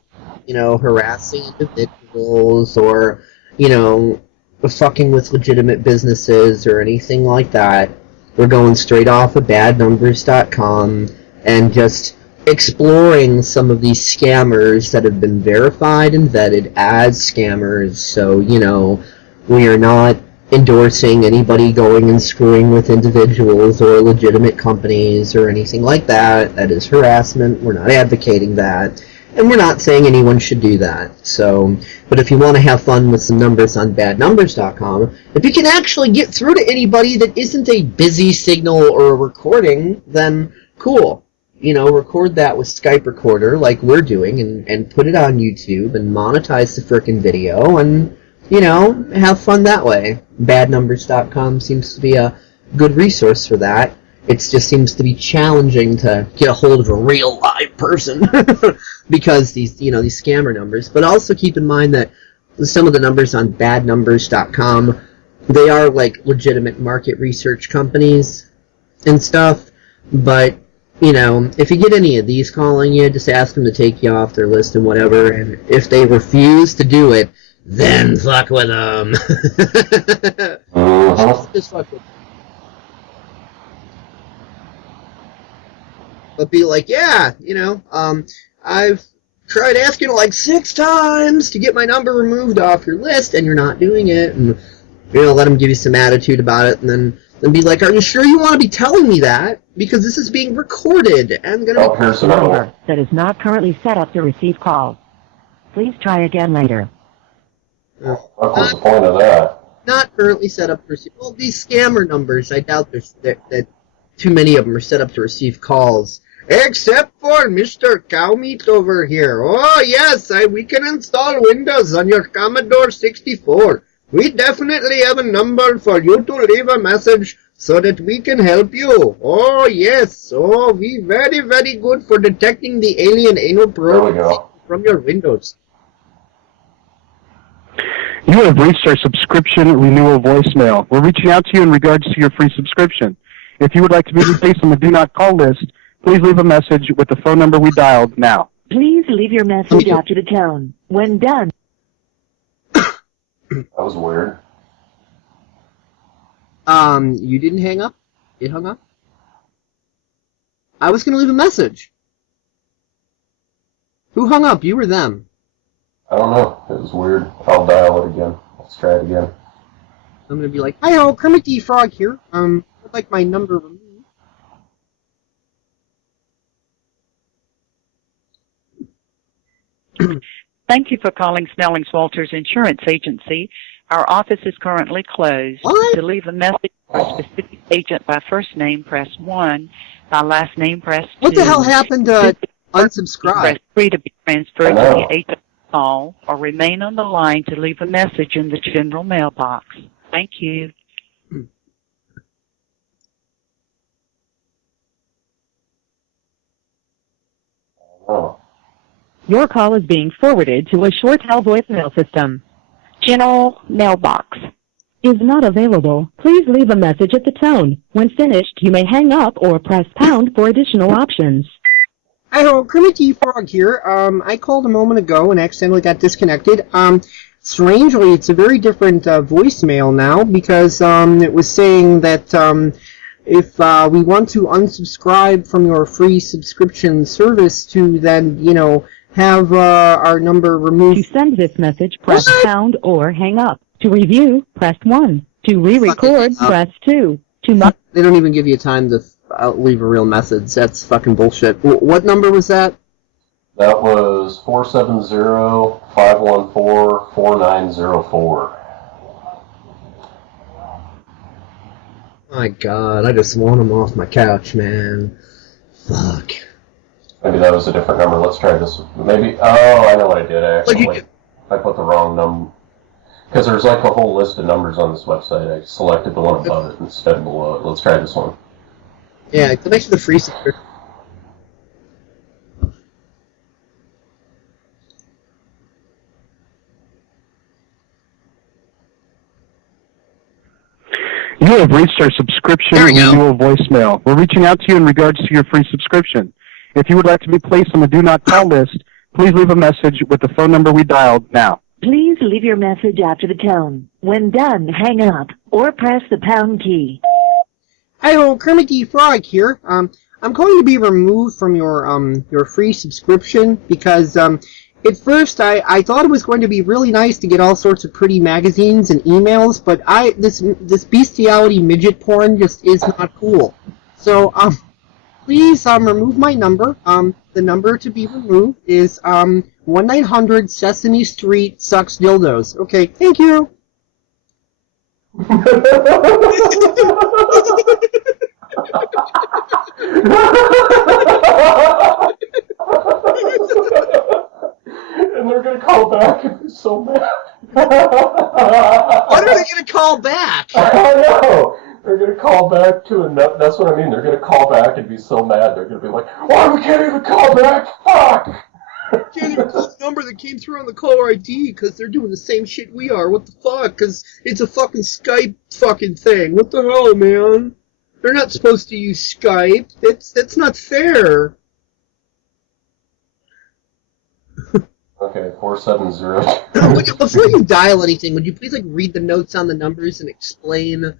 you know, harassing individuals or, you know, fucking with legitimate businesses or anything like that. We're going straight off of badnumbers.com and just exploring some of these scammers that have been verified and vetted as scammers. So, you know, we are not endorsing anybody going and screwing with individuals or legitimate companies or anything like that. That is harassment. We're not advocating that. And we're not saying anyone should do that. So, but if you want to have fun with some numbers on badnumbers.com, if you can actually get through to anybody that isn't a busy signal or a recording, then cool. You know, record that with Skype Recorder like we're doing and put it on YouTube and monetize the frickin' video and, you know, have fun that way. Badnumbers.com seems to be a good resource for that. It just seems to be challenging to get a hold of a real live person because these scammer numbers. But also keep in mind that some of the numbers on badnumbers.com, they are like legitimate market research companies and stuff. But, you know, if you get any of these calling you, just ask them to take you off their list and whatever. And if they refuse to do it, then fuck with them. Just fuck with them. But be like, yeah, you know, I've tried asking like 6 times to get my number removed off your list, and you're not doing it. And, you know, let them give you some attitude about it, and then be like, are you sure you want to be telling me that? Because this is being recorded and going to be... Here's another number that is not currently set up to receive calls. Please try again later. What was the point of that? Not currently set up to receive... Well, these scammer numbers, I doubt that too many of them are set up to receive calls. Except for Mr. Cowmeat over here. Oh, yes, we can install Windows on your Commodore 64. We definitely have a number for you to leave a message so that we can help you. Oh, yes. Oh, we very, very good for detecting the alien anal probe from your Windows. You have reached our subscription renewal voicemail. We're reaching out to you in regards to your free subscription. If you would like to be placed on the do not call list, please leave a message with the phone number we dialed now. Please leave your message after the tone. When done. That was weird. You didn't hang up? It hung up? I was gonna leave a message. Who hung up? You or them? I don't know. It was weird. I'll dial it again. Let's try it again. I'm gonna be like, hi-ho, Kermit the Frog here. I'd like my number removed. Thank you for calling Snelling's Walters Insurance Agency. Our office is currently closed. What? To leave a message for a specific agent by first name, press 1. By last name, press 2. What the hell happened to unsubscribe? Press 3 to be transferred to the agent call, or remain on the line to leave a message in the general mailbox. Thank you. Oh. Your call is being forwarded to a ShoreTel voicemail system. General mailbox is not available. Please leave a message at the tone. When finished, you may hang up or press pound for additional options. Hi-ho, Kermit the Frog here. I called a moment ago and accidentally got disconnected. Strangely, it's a very different voicemail now because it was saying that if we want to unsubscribe from your free subscription service to then, have our number removed. To send this message, press pound or hang up. To review, press 1. To re-record, press 2. They don't even give you time to leave a real message. That's fucking bullshit. What number was that? That was 470-514-4904. My God, I just want him off my couch, man. Fuck. Maybe that was a different number. Let's try this. Maybe. Oh, I know what I did. I put the wrong number. Because there's like a whole list of numbers on this website. I selected the one above it instead of below it. Let's try this one. Yeah, thanks for the free subscription. You have reached our subscription renewal voicemail. We're reaching out to you in regards to your free subscription. If you would like to be placed on the do not call list, please leave a message with the phone number we dialed now. Please leave your message after the tone. When done, hang up or press the pound key. Hi-ho, Kermit the Frog here. I'm going to be removed from your free subscription because at first I thought it was going to be really nice to get all sorts of pretty magazines and emails, but this bestiality midget porn just is not cool. So please remove my number. The number to be removed is 1-900 Sesame Street sucks dildos. Okay, thank you. And they're gonna call back and be so mad. What are they gonna call back? I don't know. They're gonna call back to a. That's what I mean. They're gonna call back and be so mad. They're gonna be like, "Why we can't even call back? Fuck!" Can't even call the number that came through on the caller ID because they're doing the same shit we are. What the fuck? Because it's a fucking Skype fucking thing. What the hell, man? They're not supposed to use Skype. That's not fair. Okay, 470. Before you dial anything, would you please read the notes on the numbers and explain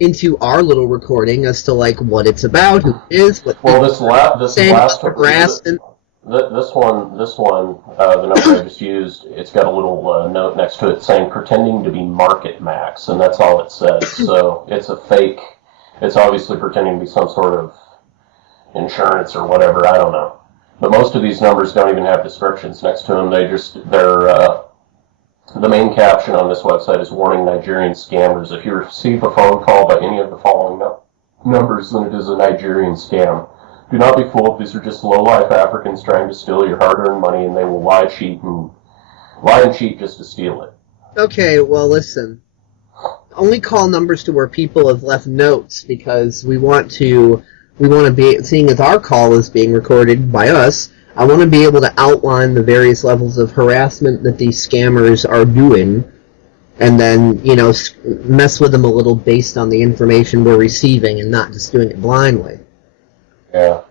into our little recording as to what it's about, who it is, what this last harassment. This one, the number I just used, it's got a little note next to it saying pretending to be Market Max, and that's all it says. So it's a fake. It's obviously pretending to be some sort of insurance or whatever. I don't know. But most of these numbers don't even have descriptions next to them. The main caption on this website is warning Nigerian scammers. If you receive a phone call by any of the following numbers, then it is a Nigerian scam. Do not be fooled. These are just low-life Africans trying to steal your hard-earned money, and they will lie and cheat just to steal it. Okay, well, listen. Only call numbers to where people have left notes because we want to be, seeing as our call is being recorded by us, I want to be able to outline the various levels of harassment that these scammers are doing and then, you know, mess with them a little based on the information we're receiving and not just doing it blindly. Yeah.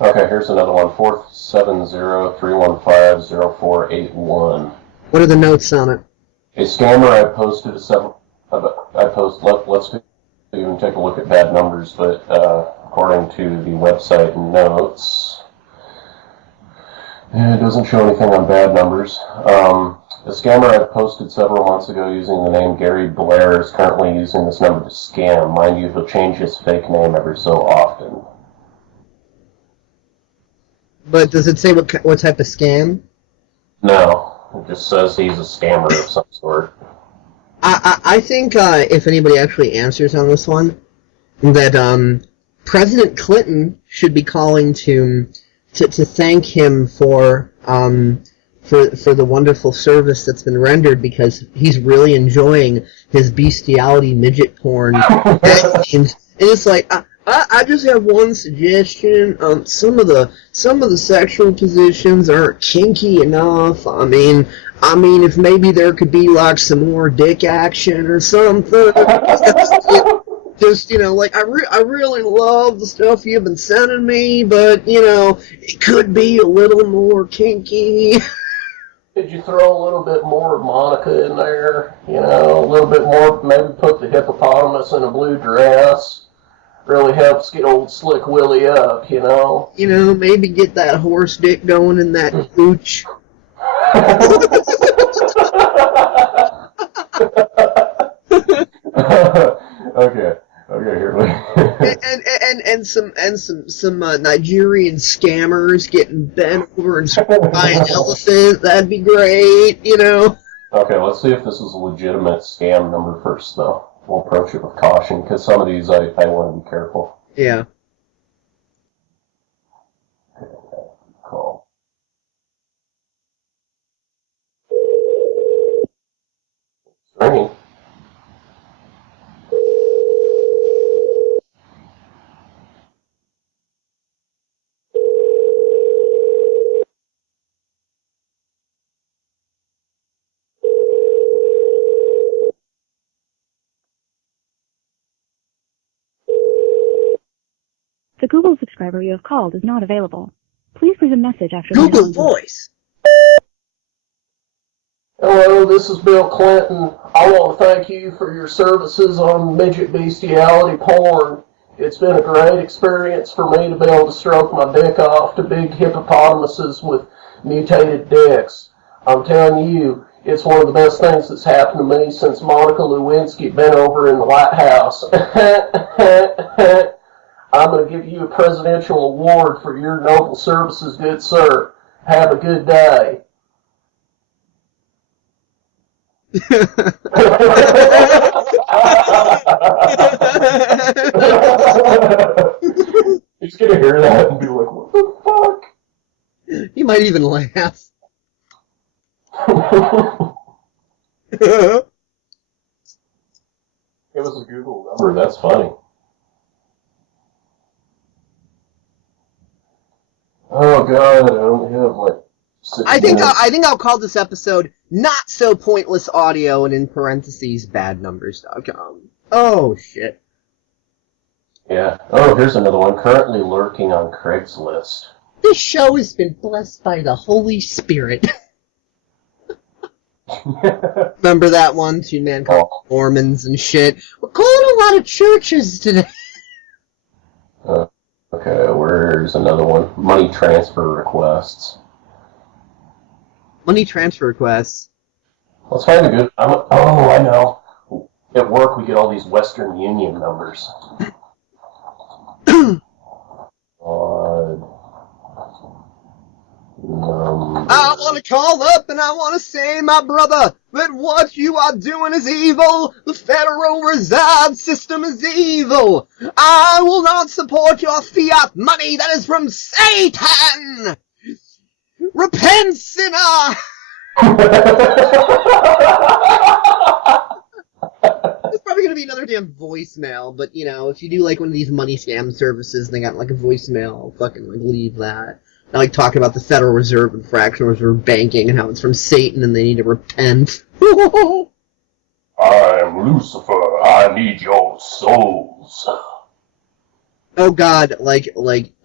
Okay, here's another one, 470-315-0481. What are the notes on it? A scammer I posted let's even take a look at bad numbers, but according to the website notes, it doesn't show anything on bad numbers. A scammer I posted several months ago using the name Gary Blair is currently using this number to scam. Mind you, he'll change his fake name every so often. But does it say what type of scam? No, it just says he's a scammer of some sort. I think if anybody actually answers on this one, that President Clinton should be calling to thank him for the wonderful service that's been rendered, because he's really enjoying his bestiality midget porn games. And it's like, I just have one suggestion. Some of the sexual positions aren't kinky enough. I mean, if maybe there could be like some more dick action or something. Just, you know, like, I really love the stuff you've been sending me, but, you know, it could be a little more kinky. Could you throw a little bit more of Monica in there? You know, a little bit more, maybe put the hippopotamus in a blue dress. Really helps get old Slick Willie up, you know? You know, maybe get that horse dick going in that gooch. Okay, here we and some Nigerian scammers getting bent over and screwed by an elephant. That'd be great, you know. Okay, let's see if this is a legitimate scam number first, though. We'll approach it with caution, because some of these I want to be careful. Yeah. Okay, call. Ringing. The Google subscriber you have called is not available. Please leave a message after the Google tone. Voice. Hello, this is Bill Clinton. I want to thank you for your services on midget bestiality porn. It's been a great experience for me to be able to stroke my dick off to big hippopotamuses with mutated dicks. I'm telling you, it's one of the best things that's happened to me since Monica Lewinsky been over in the White House. I'm going to give you a presidential award for your noble services, good sir. Have a good day. He's going to hear that and be like, what the fuck? He might even laugh. It was a Google number. That's funny. Oh God, I don't have like 6 I think minutes. I'll call this episode "Not So Pointless Audio" and in parentheses badnumbers.com. Oh shit. Yeah. Oh, here's another one. Currently lurking on Craigslist. This show has been blessed by the Holy Spirit. Remember that one? 2-man called Mormons and shit. We're calling a lot of churches today. Okay, where's another one? Money transfer requests. Money transfer requests. Let's find a good... I know. At work, we get all these Western Union numbers. I want to call up and I want to say, my brother, that what you are doing is evil. The Federal Reserve System is evil. I will not support your fiat money. That is from Satan. Repent, sinner. It's probably going to be another damn voicemail, but, you know, if you do, like, one of these money scam services and they got, like, a voicemail, I'll fucking, like, leave that. I like talking about the Federal Reserve and fractional reserve banking and how it's from Satan and they need to repent. I am Lucifer. I need your souls. Oh God,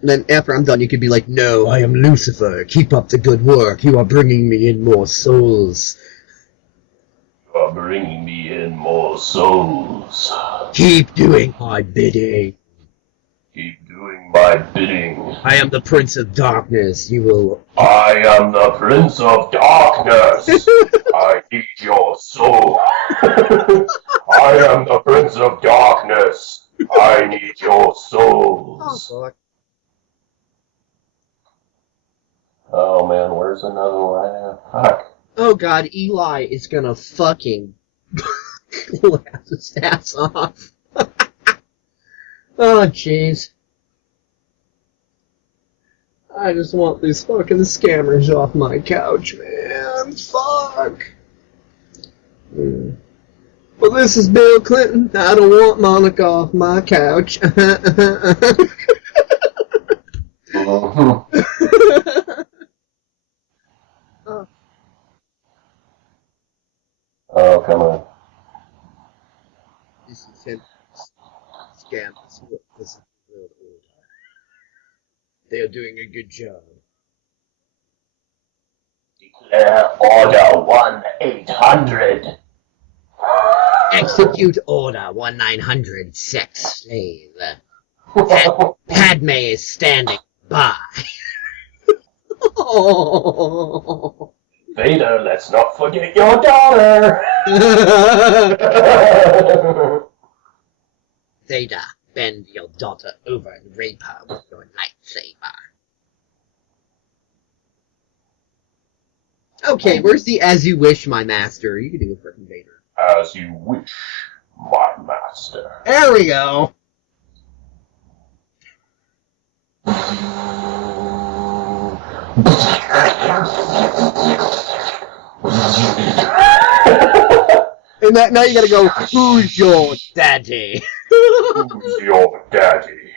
then after I'm done, you could be like, no, I am Lucifer. Keep up the good work. You are bringing me in more souls. You are bringing me in more souls. Keep doing my bidding. Keep doing my bidding. I am the Prince of Darkness. You will... I am the Prince of Darkness. I need your soul. I am the Prince of Darkness. I need your souls. Oh, fuck. Oh man, where's another one I have? Fuck. Oh God, Eli is gonna fucking laugh his ass off. Oh jeez. I just want these fucking scammers off my couch, man. Fuck. Well, this is Bill Clinton. I don't want Monica off my couch. Oh, come on. This is him. Scam. This is the world order. They are doing a good job. Declare Order 1-800. Execute Order 1900, sex slave. Padme is standing by. Oh. Vader, let's not forget your daughter. Vader, bend your daughter over and rape her with your lightsaber. Okay, where's the as you wish, my master? You can do it for Vader. As you wish, my master. There we go. And now you gotta go, who's your daddy? Who's your daddy?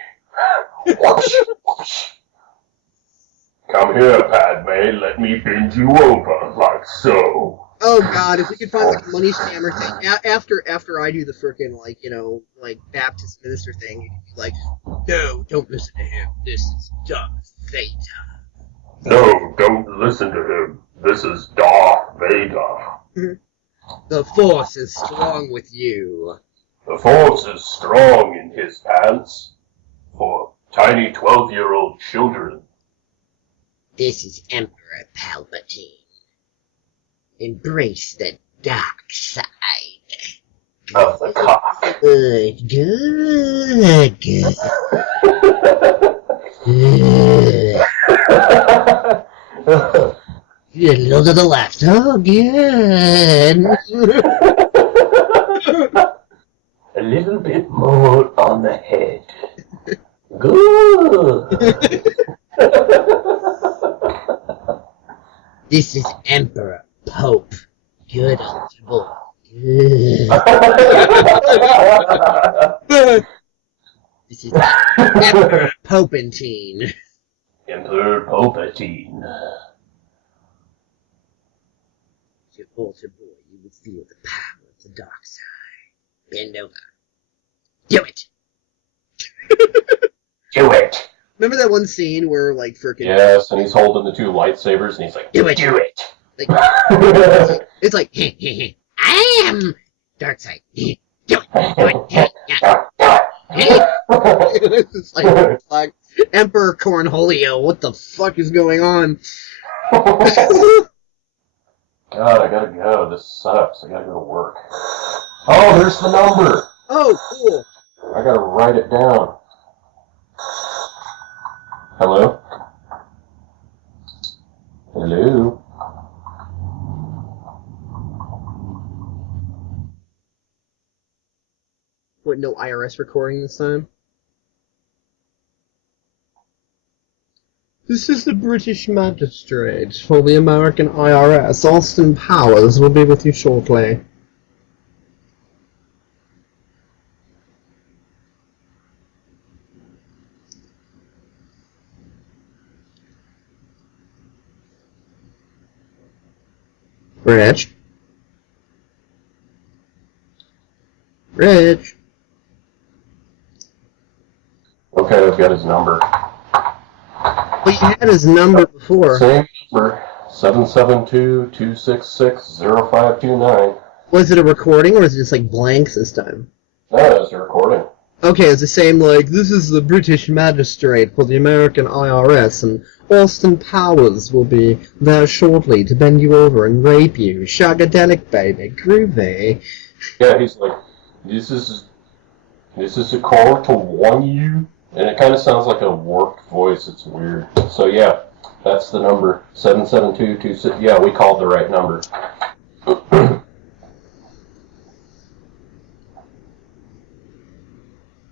Come here, Padme, let me bend you over, like so. Oh God, if we could find like a money scammer thing, after I do the frickin' Baptist minister thing, you could be like, no, don't listen to him, this is Darth Vader. No, don't listen to him, this is Darth Vader. The Force is strong with you. The Force is strong in his pants for tiny 12-year-old children. This is Emperor Palpatine. Embrace the dark side. Of the cock. Good, good, good. A little to the left. Oh, good. A little bit more on the head. Good. This is Emperor Pope. Good old boy. Good. This is Emperor Popentine. Emperor Popatine. Your altar boy, you will feel the power of the dark side. Bend over. Do it! Do it! Remember that one scene where, frickin'... Yes, and he's holding the two lightsabers, and he's like, Do it! Do it! It's like, I am dark side. Do it! It's like Emperor Cornholio, what the fuck is going on? God, I gotta go. This sucks. I gotta go to work. Oh, there's the number! Oh, cool. I gotta write it down. Hello? Hello? What, no IRS recording this time? This is the British magistrate for the American IRS. Austin Powers will be with you shortly. Rich? Rich. Okay, I've got his number. Well, you had his number before. Same number, 772-266-0529. Was it a recording, or was it just like blanks this time? No, it was a recording. Okay, it's the same, like, this is the British magistrate for the American IRS, and Austin Powers will be there shortly to bend you over and rape you. Shagadelic, baby. Groovy. Yeah, he's like, this is a call to warn you. And it kind of sounds like a warped voice. It's weird. So, yeah, that's the number. 772-26. Yeah, we called the right number.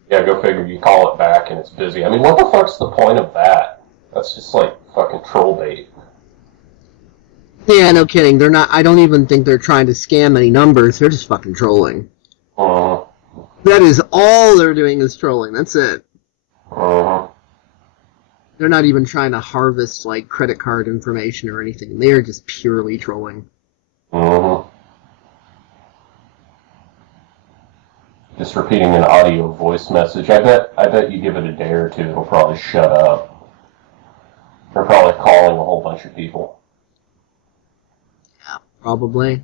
Yeah, go figure. You call it back and it's busy. I mean, what the fuck's the point of that? That's just like fucking troll bait. Yeah, no kidding. They're not. I don't even think they're trying to scam any numbers. They're just fucking trolling. That is all they're doing is trolling. That's it. They're not even trying to harvest, like, credit card information or anything. They are just purely trolling. Just repeating an audio voice message. I bet you give it a day or two, it'll probably shut up. They're probably calling a whole bunch of people. Yeah, probably.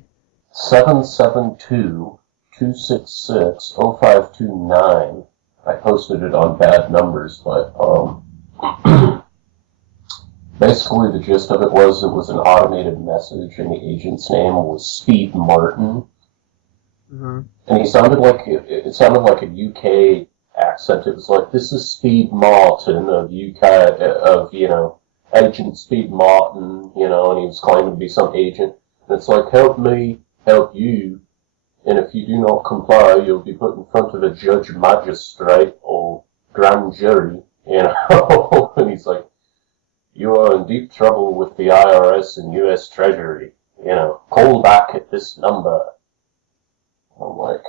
772-266-0529. I posted it on bad numbers, but basically the gist of it was an automated message, and the agent's name was Speed Martin. And he sounded like it sounded like a UK accent. It was like, "This is Speed Martin of UK of Agent Speed Martin," and he was claiming to be some agent. And it's like, "Help me, help you, and if you do not comply, you'll be put in front of a judge, magistrate, or grand jury." And he's like, "You are in deep trouble with the IRS and U.S. Treasury. Call back at this number." I'm like,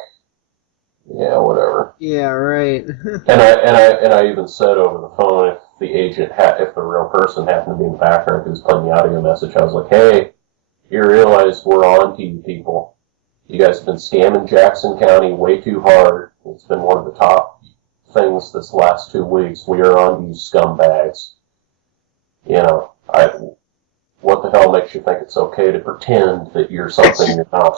yeah, whatever. Yeah, right. and I even said over the phone, if the agent if the real person happened to be in the background who was playing the audio message, I was like, "Hey, you realize we're on to you people. You guys have been scamming Jackson County way too hard. It's been one of the top things this last 2 weeks. We are on to you scumbags. What the hell makes you think it's okay to pretend that you're something you're not?"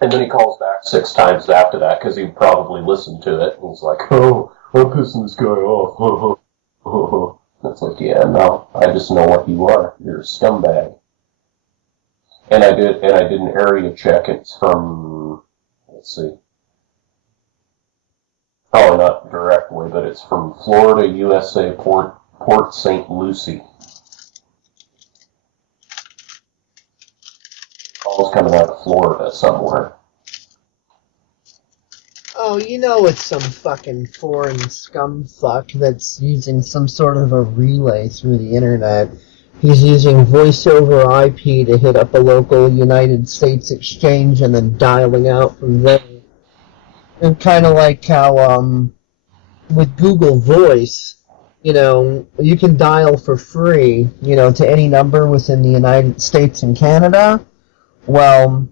And then he calls back 6 times after that, because he probably listened to it, and he's like, "Oh, I'm pissing this guy off." It's like, yeah, no, I just know what you are. You're a scumbag. And I did an area check. It's from, let's see, probably not directly, but it's from Florida, USA, Port St. Lucie. Call's coming out of Florida somewhere. Oh, it's some fucking foreign scumfuck that's using some sort of a relay through the internet. He's using voice over IP to hit up a local United States exchange and then dialing out from there. And kind of like how, with Google Voice, you can dial for free, to any number within the United States and Canada. Well,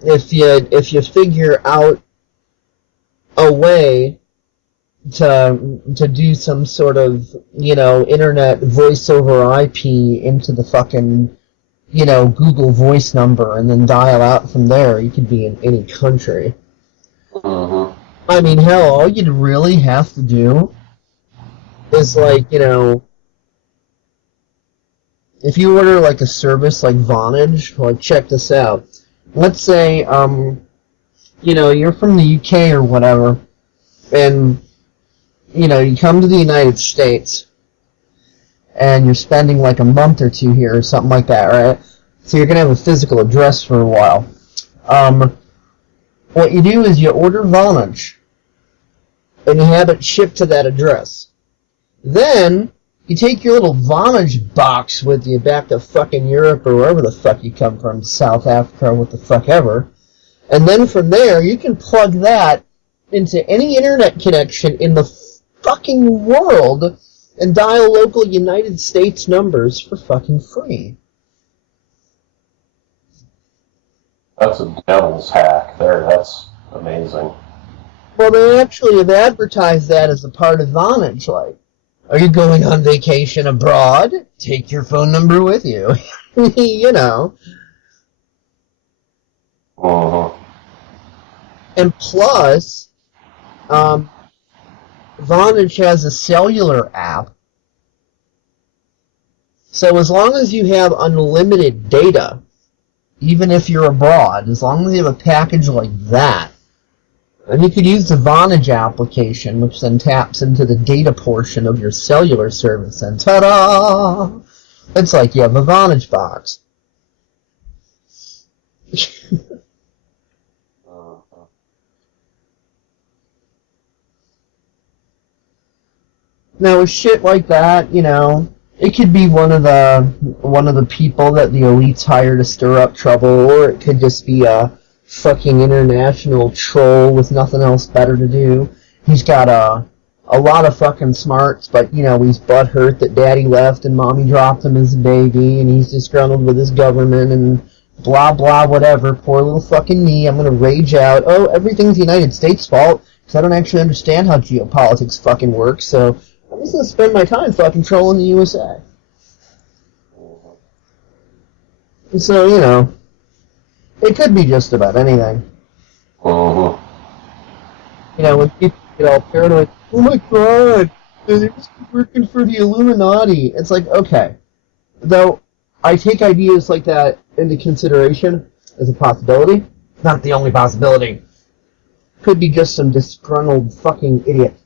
if you figure out a way to do some sort of, internet voice over IP into the fucking, Google Voice number and then dial out from there, you could be in any country. I mean, hell, all you'd really have to do is, like, if you order, like, a service like Vonage, like, check this out. Let's say, you're from the UK or whatever, and, you come to the United States, and you're spending, like, a month or two here or something like that, right? So you're going to have a physical address for a while. What you do is you order Vonage, and you have it shipped to that address. Then, you take your little Vonage box with you back to fucking Europe or wherever the fuck you come from, South Africa or what the fuck ever. And then from there, you can plug that into any internet connection in the fucking world and dial local United States numbers for fucking free. That's a devil's hack there. That's amazing. Well, they actually have advertised that as a part of Vonage. Like, are you going on vacation abroad? Take your phone number with you. You know. Uh-huh. And plus, Vonage has a cellular app. So as long as you have unlimited data, even if you're abroad, as long as you have a package like that, then you could use the Vonage application, which then taps into the data portion of your cellular service, and ta-da! It's like you have a Vonage box. Now, with shit like that, you know, it could be one of the people that the elites hire to stir up trouble, or it could just be a fucking international troll with nothing else better to do. He's got a lot of fucking smarts, but, you know, he's butthurt that daddy left and mommy dropped him as a baby, and he's disgruntled with his government, and blah, blah, whatever. Poor little fucking me. I'm gonna rage out. Oh, everything's the United States' fault, because I don't actually understand how geopolitics fucking works, so I'm just gonna spend my time fucking trolling the USA. So, you know, it could be just about anything. Uh-huh. You know, when people get all paranoid, oh my god, they're just working for the Illuminati. It's like, okay. Though, I take ideas like that into consideration as a possibility. Not the only possibility. Could be just some disgruntled fucking idiot.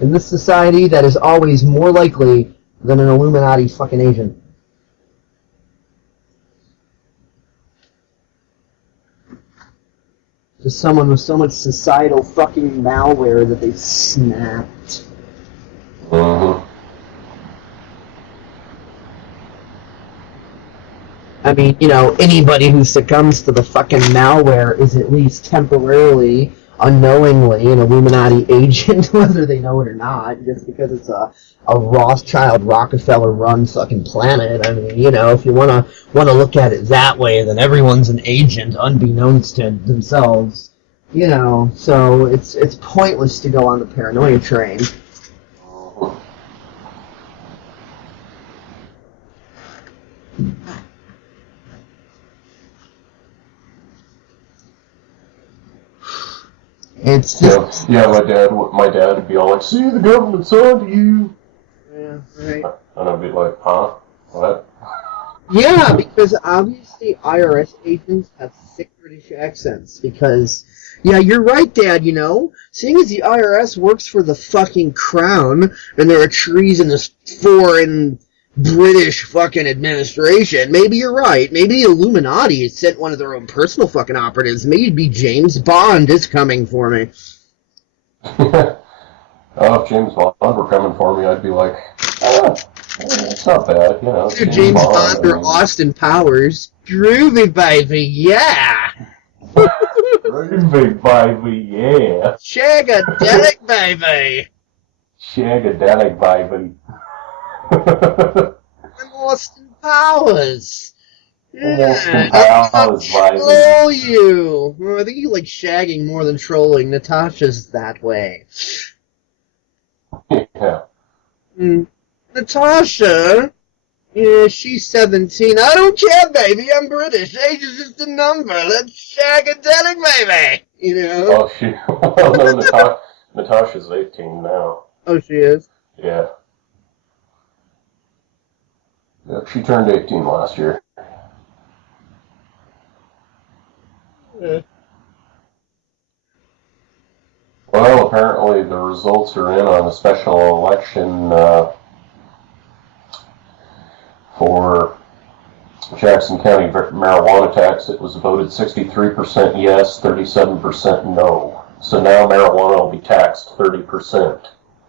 In this society, that is always more likely than an Illuminati fucking agent. Just someone with so much societal fucking malware that they've snapped. Uh-huh. I mean, you know, anybody who succumbs to the fucking malware is at least temporarily, unknowingly, an Illuminati agent, whether they know it or not, just because it's a Rothschild, Rockefeller-run fucking planet. I mean, you know, if you wanna look at it that way, then everyone's an agent, unbeknownst to themselves. You know, so it's pointless to go on the paranoia train. It's just... Yeah, my dad would be all like, see, the government's on to you. Yeah, right. And I'd be like, huh? What? Yeah, because obviously IRS agents have thick British accents, because... Yeah, you're right, Dad, you know? Seeing as the IRS works for the fucking crown, and there are trees in this foreign British fucking administration, maybe you're right. Maybe the Illuminati has sent one of their own personal fucking operatives. Maybe James Bond is coming for me. Oh, if James Bond were coming for me, I'd be like, it's not bad, you know. James Bond or Austin Powers. Groovy, baby, yeah! Groovy, baby, yeah! Shagadelic, baby! Shagadelic, baby. I'm Austin Powers. Yeah, I'll troll you. I think you like shagging more than trolling. Natasha's that way. Yeah. Natasha? Yeah, she's 17. I don't care, baby. I'm British. Age is just a number. Let's shagadelic, baby. You know? Oh, well, no, Natasha's 18 now. Oh, she is? Yeah. Yeah, she turned 18 last year. Yeah. Well, apparently the results are in on a special election for Jackson County marijuana tax. It was voted 63% yes, 37% no. So now marijuana will be taxed 30%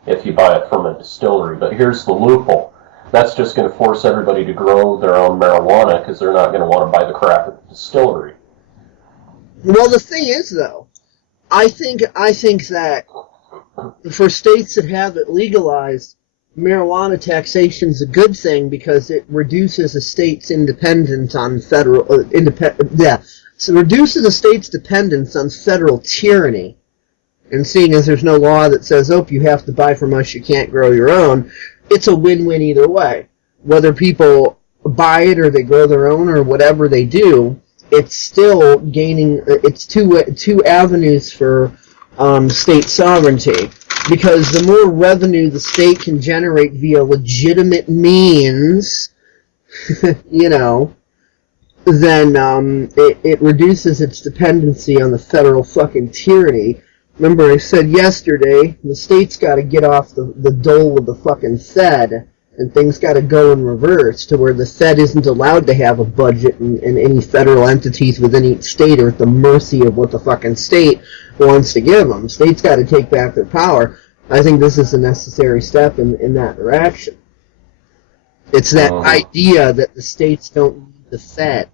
if you buy it from a distillery. But here's the loophole. That's just going to force everybody to grow their own marijuana because they're not going to want to buy the crap at the distillery. Well, the thing is, though, I think that for states that have it legalized, marijuana taxation is a good thing because it reduces a state's independence on federal so it reduces a state's dependence on federal tyranny. And seeing as there's no law that says, oh, you have to buy from us, you can't grow your own, it's a win-win either way. Whether people buy it or they grow their own or whatever they do, it's still gaining. It's two avenues for state sovereignty. Because the more revenue the state can generate via legitimate means, then it reduces its dependency on the federal fucking tyranny. Remember I said yesterday, the state's got to get off the dole of the fucking Fed, and things got to go in reverse to where the Fed isn't allowed to have a budget, and any federal entities within each state are at the mercy of what the fucking state wants to give them. States got to take back their power. I think this is a necessary step in that direction. It's that idea that the states don't need the Fed,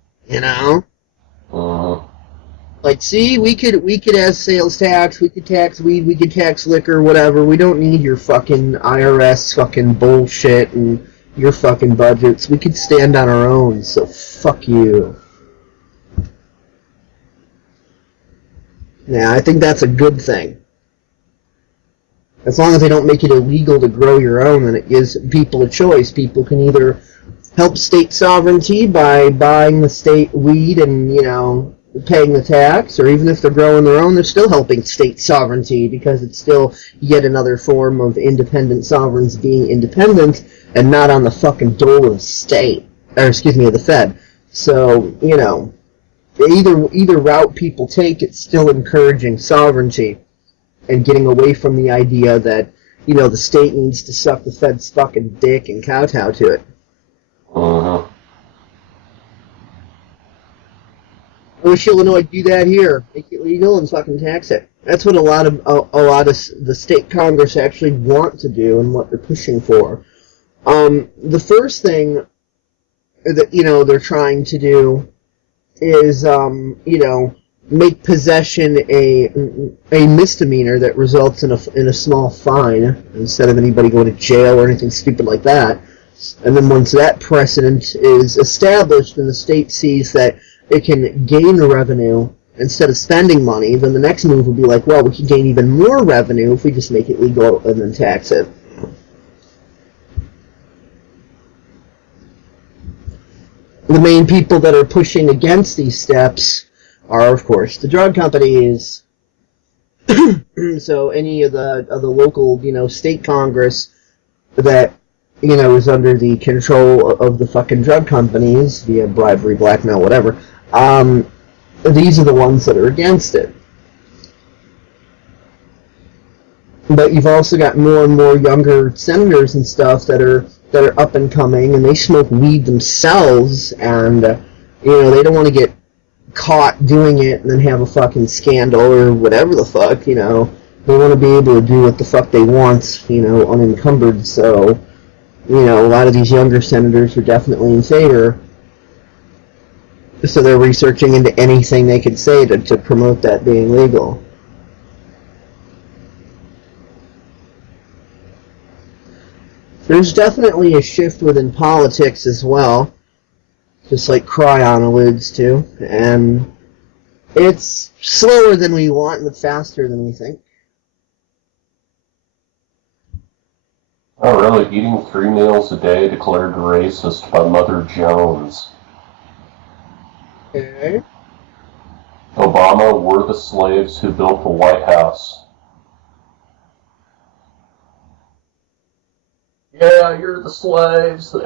Like, see, we could have sales tax, we could tax weed, we could tax liquor, whatever. We don't need your fucking IRS fucking bullshit and your fucking budgets. We could stand on our own, so fuck you. Yeah, I think that's a good thing. As long as they don't make it illegal to grow your own, then it gives people a choice. People can either help state sovereignty by buying the state weed and, paying the tax, or even if they're growing their own, they're still helping state sovereignty because it's still yet another form of independent sovereigns being independent and not on the fucking dole of the Fed. So, either route people take, it's still encouraging sovereignty and getting away from the idea that, the state needs to suck the Fed's fucking dick and kowtow to it. I wish Illinois would do that here. Make it legal and fucking tax it. That's what a lot of the state Congress actually want to do and what they're pushing for. The first thing that they're trying to do is make possession a misdemeanor that results in a small fine instead of anybody going to jail or anything stupid like that. And then once that precedent is established and the state sees that it can gain revenue instead of spending money, then the next move would be like, well, we can gain even more revenue if we just make it legal and then tax it. The main people that are pushing against these steps are, of course, the drug companies. So any of the local, state Congress that is under the control of the fucking drug companies via bribery, blackmail, whatever. These are the ones that are against it. But you've also got more and more younger senators and stuff that are up and coming, and they smoke weed themselves, and they don't want to get caught doing it and then have a fucking scandal or whatever the fuck. They want to be able to do what the fuck they want, unencumbered. So, a lot of these younger senators are definitely in favor. So they're researching into anything they could say to promote that being legal. There's definitely a shift within politics as well, just like Cryon alludes to, and it's slower than we want, but faster than we think. Oh, really? Eating 3 meals a day declared racist by Mother Jones. Okay. Obama, we're the slaves who built the White House. Yeah, you're the slaves that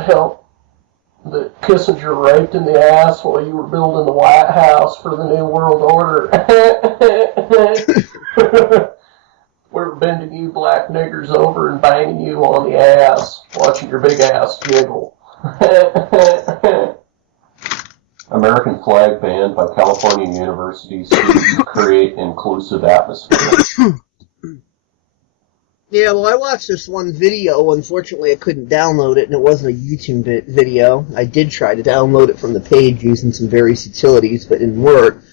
Kissinger raped in the ass while you were building the White House for the New World Order. We're bending you black niggers over and banging you on the ass, watching your big ass jiggle. American flag banned by California universities to create inclusive atmosphere. Yeah, well, I watched this one video. Unfortunately, I couldn't download it, and it wasn't a YouTube video. I did try to download it from the page using some various utilities, but it didn't work.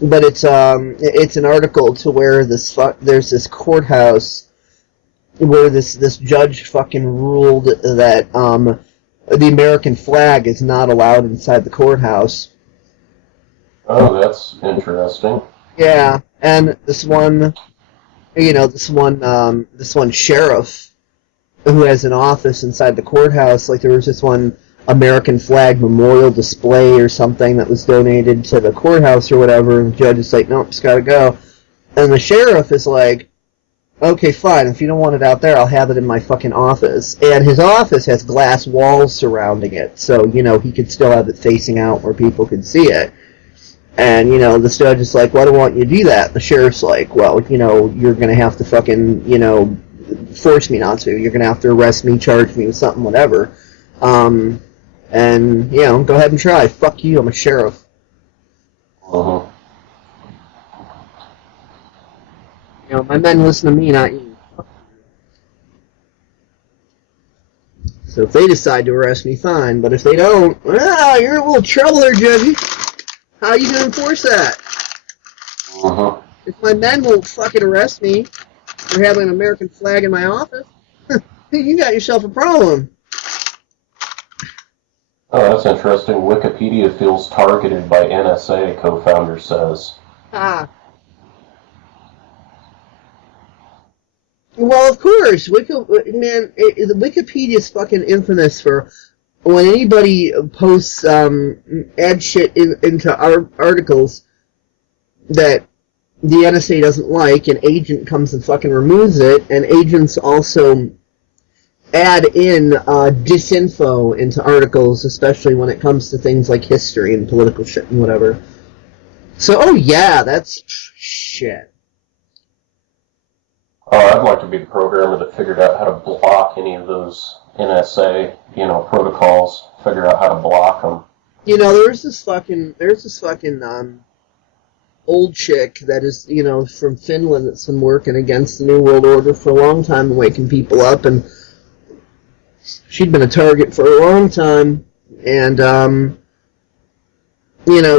But it's an article to where there's this courthouse where this judge fucking ruled that the American flag is not allowed inside the courthouse. Oh, that's interesting. Yeah, and this one sheriff who has an office inside the courthouse, like there was this one American flag memorial display or something that was donated to the courthouse or whatever, and the judge is like, nope, it's gotta go. And the sheriff is like, okay, fine, if you don't want it out there, I'll have it in my fucking office. And his office has glass walls surrounding it, so, he could still have it facing out where people could see it. And, the judge is like, well, I don't want you to do that. The sheriff's like, well, you're gonna have to fucking, force me not to. You're gonna have to arrest me, charge me with something, whatever. And, go ahead and try. Fuck you, I'm a sheriff. Uh-huh. My men listen to me, not you. So if they decide to arrest me, fine. But if they don't, you're in a little trouble there, Judge. How are you going to enforce that? Uh-huh. If my men won't fucking arrest me for having an American flag in my office, you got yourself a problem. Oh, that's interesting. Wikipedia feels targeted by NSA, co-founder says. Ah. Well, of course, the Wikipedia's fucking infamous for when anybody posts ad shit into articles that the NSA doesn't like, an agent comes and fucking removes it, and agents also add in disinfo into articles, especially when it comes to things like history and political shit and whatever. So, oh yeah, that's shit. Oh, I'd like to be the programmer that figured out how to block any of those NSA, protocols. Figure out how to block them. There's this fucking old chick that is, from Finland that's been working against the New World Order for a long time and waking people up, and she'd been a target for a long time, and,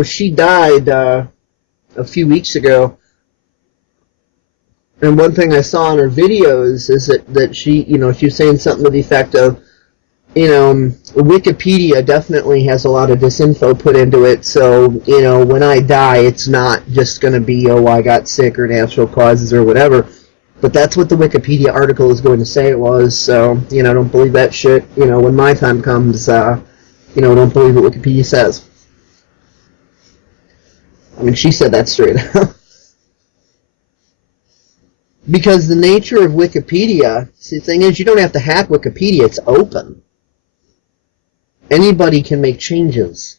she died a few weeks ago. And one thing I saw in her videos is that she, she was saying something to the effect of, Wikipedia definitely has a lot of disinfo put into it, so, when I die, it's not just going to be, oh, I got sick or natural causes or whatever, but that's what the Wikipedia article is going to say it was, so, don't believe that shit. When my time comes, don't believe what Wikipedia says. I mean, she said that straight up. Because the nature of Wikipedia, see, the thing is, you don't have to hack Wikipedia, it's open. Anybody can make changes.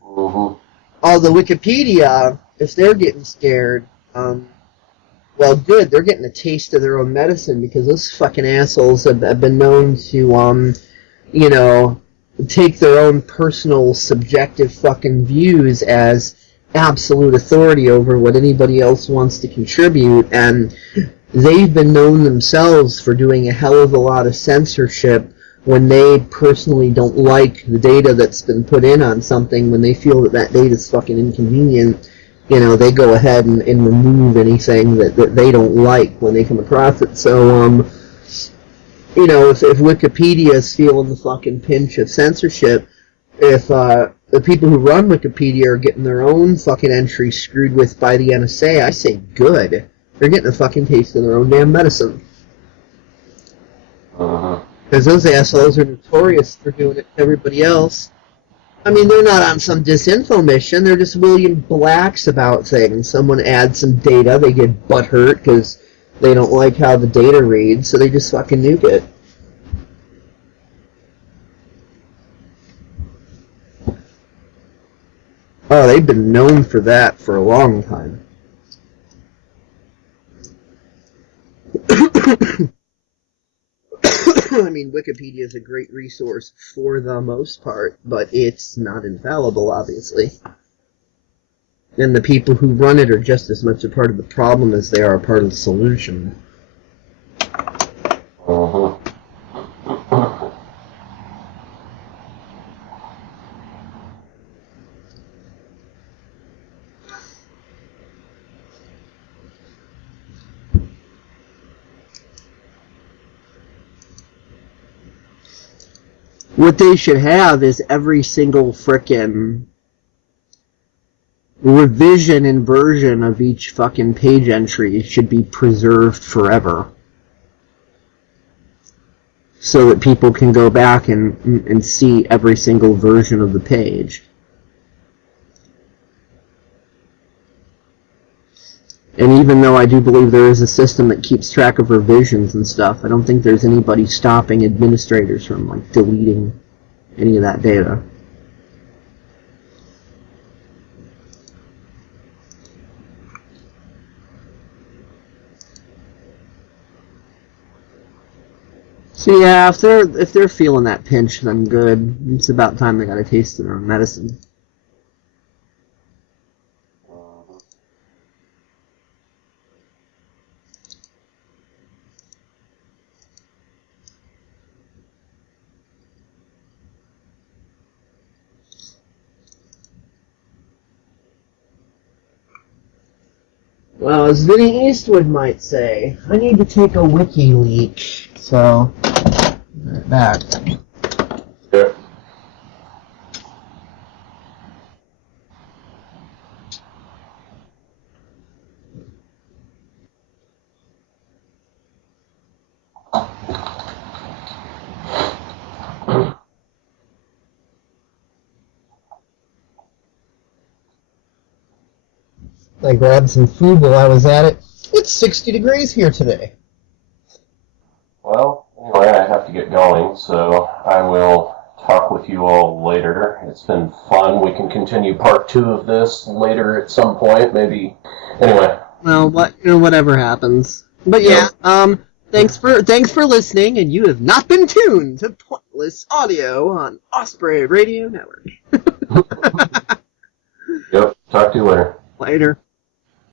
Mm-hmm. Although Wikipedia, if they're getting scared, well, good, they're getting a taste of their own medicine, because those fucking assholes have been known to, take their own personal, subjective fucking views as absolute authority over what anybody else wants to contribute, and they've been known themselves for doing a hell of a lot of censorship when they personally don't like the data that's been put in on something. When they feel that data is fucking inconvenient, they go ahead and remove anything that they don't like when they come across it. So, if Wikipedia is feeling the fucking pinch of censorship, if the people who run Wikipedia are getting their own fucking entries screwed with by the NSA, I say good. They're getting a fucking taste of their own damn medicine. Uh-huh. Because those assholes are notorious for doing it to everybody else. I mean, they're not on some disinfo mission, they're just William Blacks about things. Someone adds some data, they get butthurt because they don't like how the data reads, so they just fucking nuke it. Oh, they've been known for that for a long time. I mean, Wikipedia is a great resource for the most part, but it's not infallible, obviously. And the people who run it are just as much a part of the problem as they are a part of the solution. Uh-huh. What they should have is every single frickin' revision and version of each fucking page entry should be preserved forever. So that people can go back and see every single version of the page. And even though I do believe there is a system that keeps track of revisions and stuff, I don't think there's anybody stopping administrators from, like, deleting any of that data. So yeah, if they're feeling that pinch, then good. It's about time they got a taste of their own medicine. Well, as Vinny Eastwood might say, I need to take a wiki leak. So, right back. Yeah. I grabbed some food while I was at it. It's 60 degrees here today. Well, anyway, I have to get going, so I will talk with you all later. It's been fun. We can continue part 2 of this later at some point, maybe. Anyway. Well, whatever happens. But yeah, thanks for listening, and you have not been tuned to Pointless Audio on Osprey Radio Network. Yep, talk to you later. Later.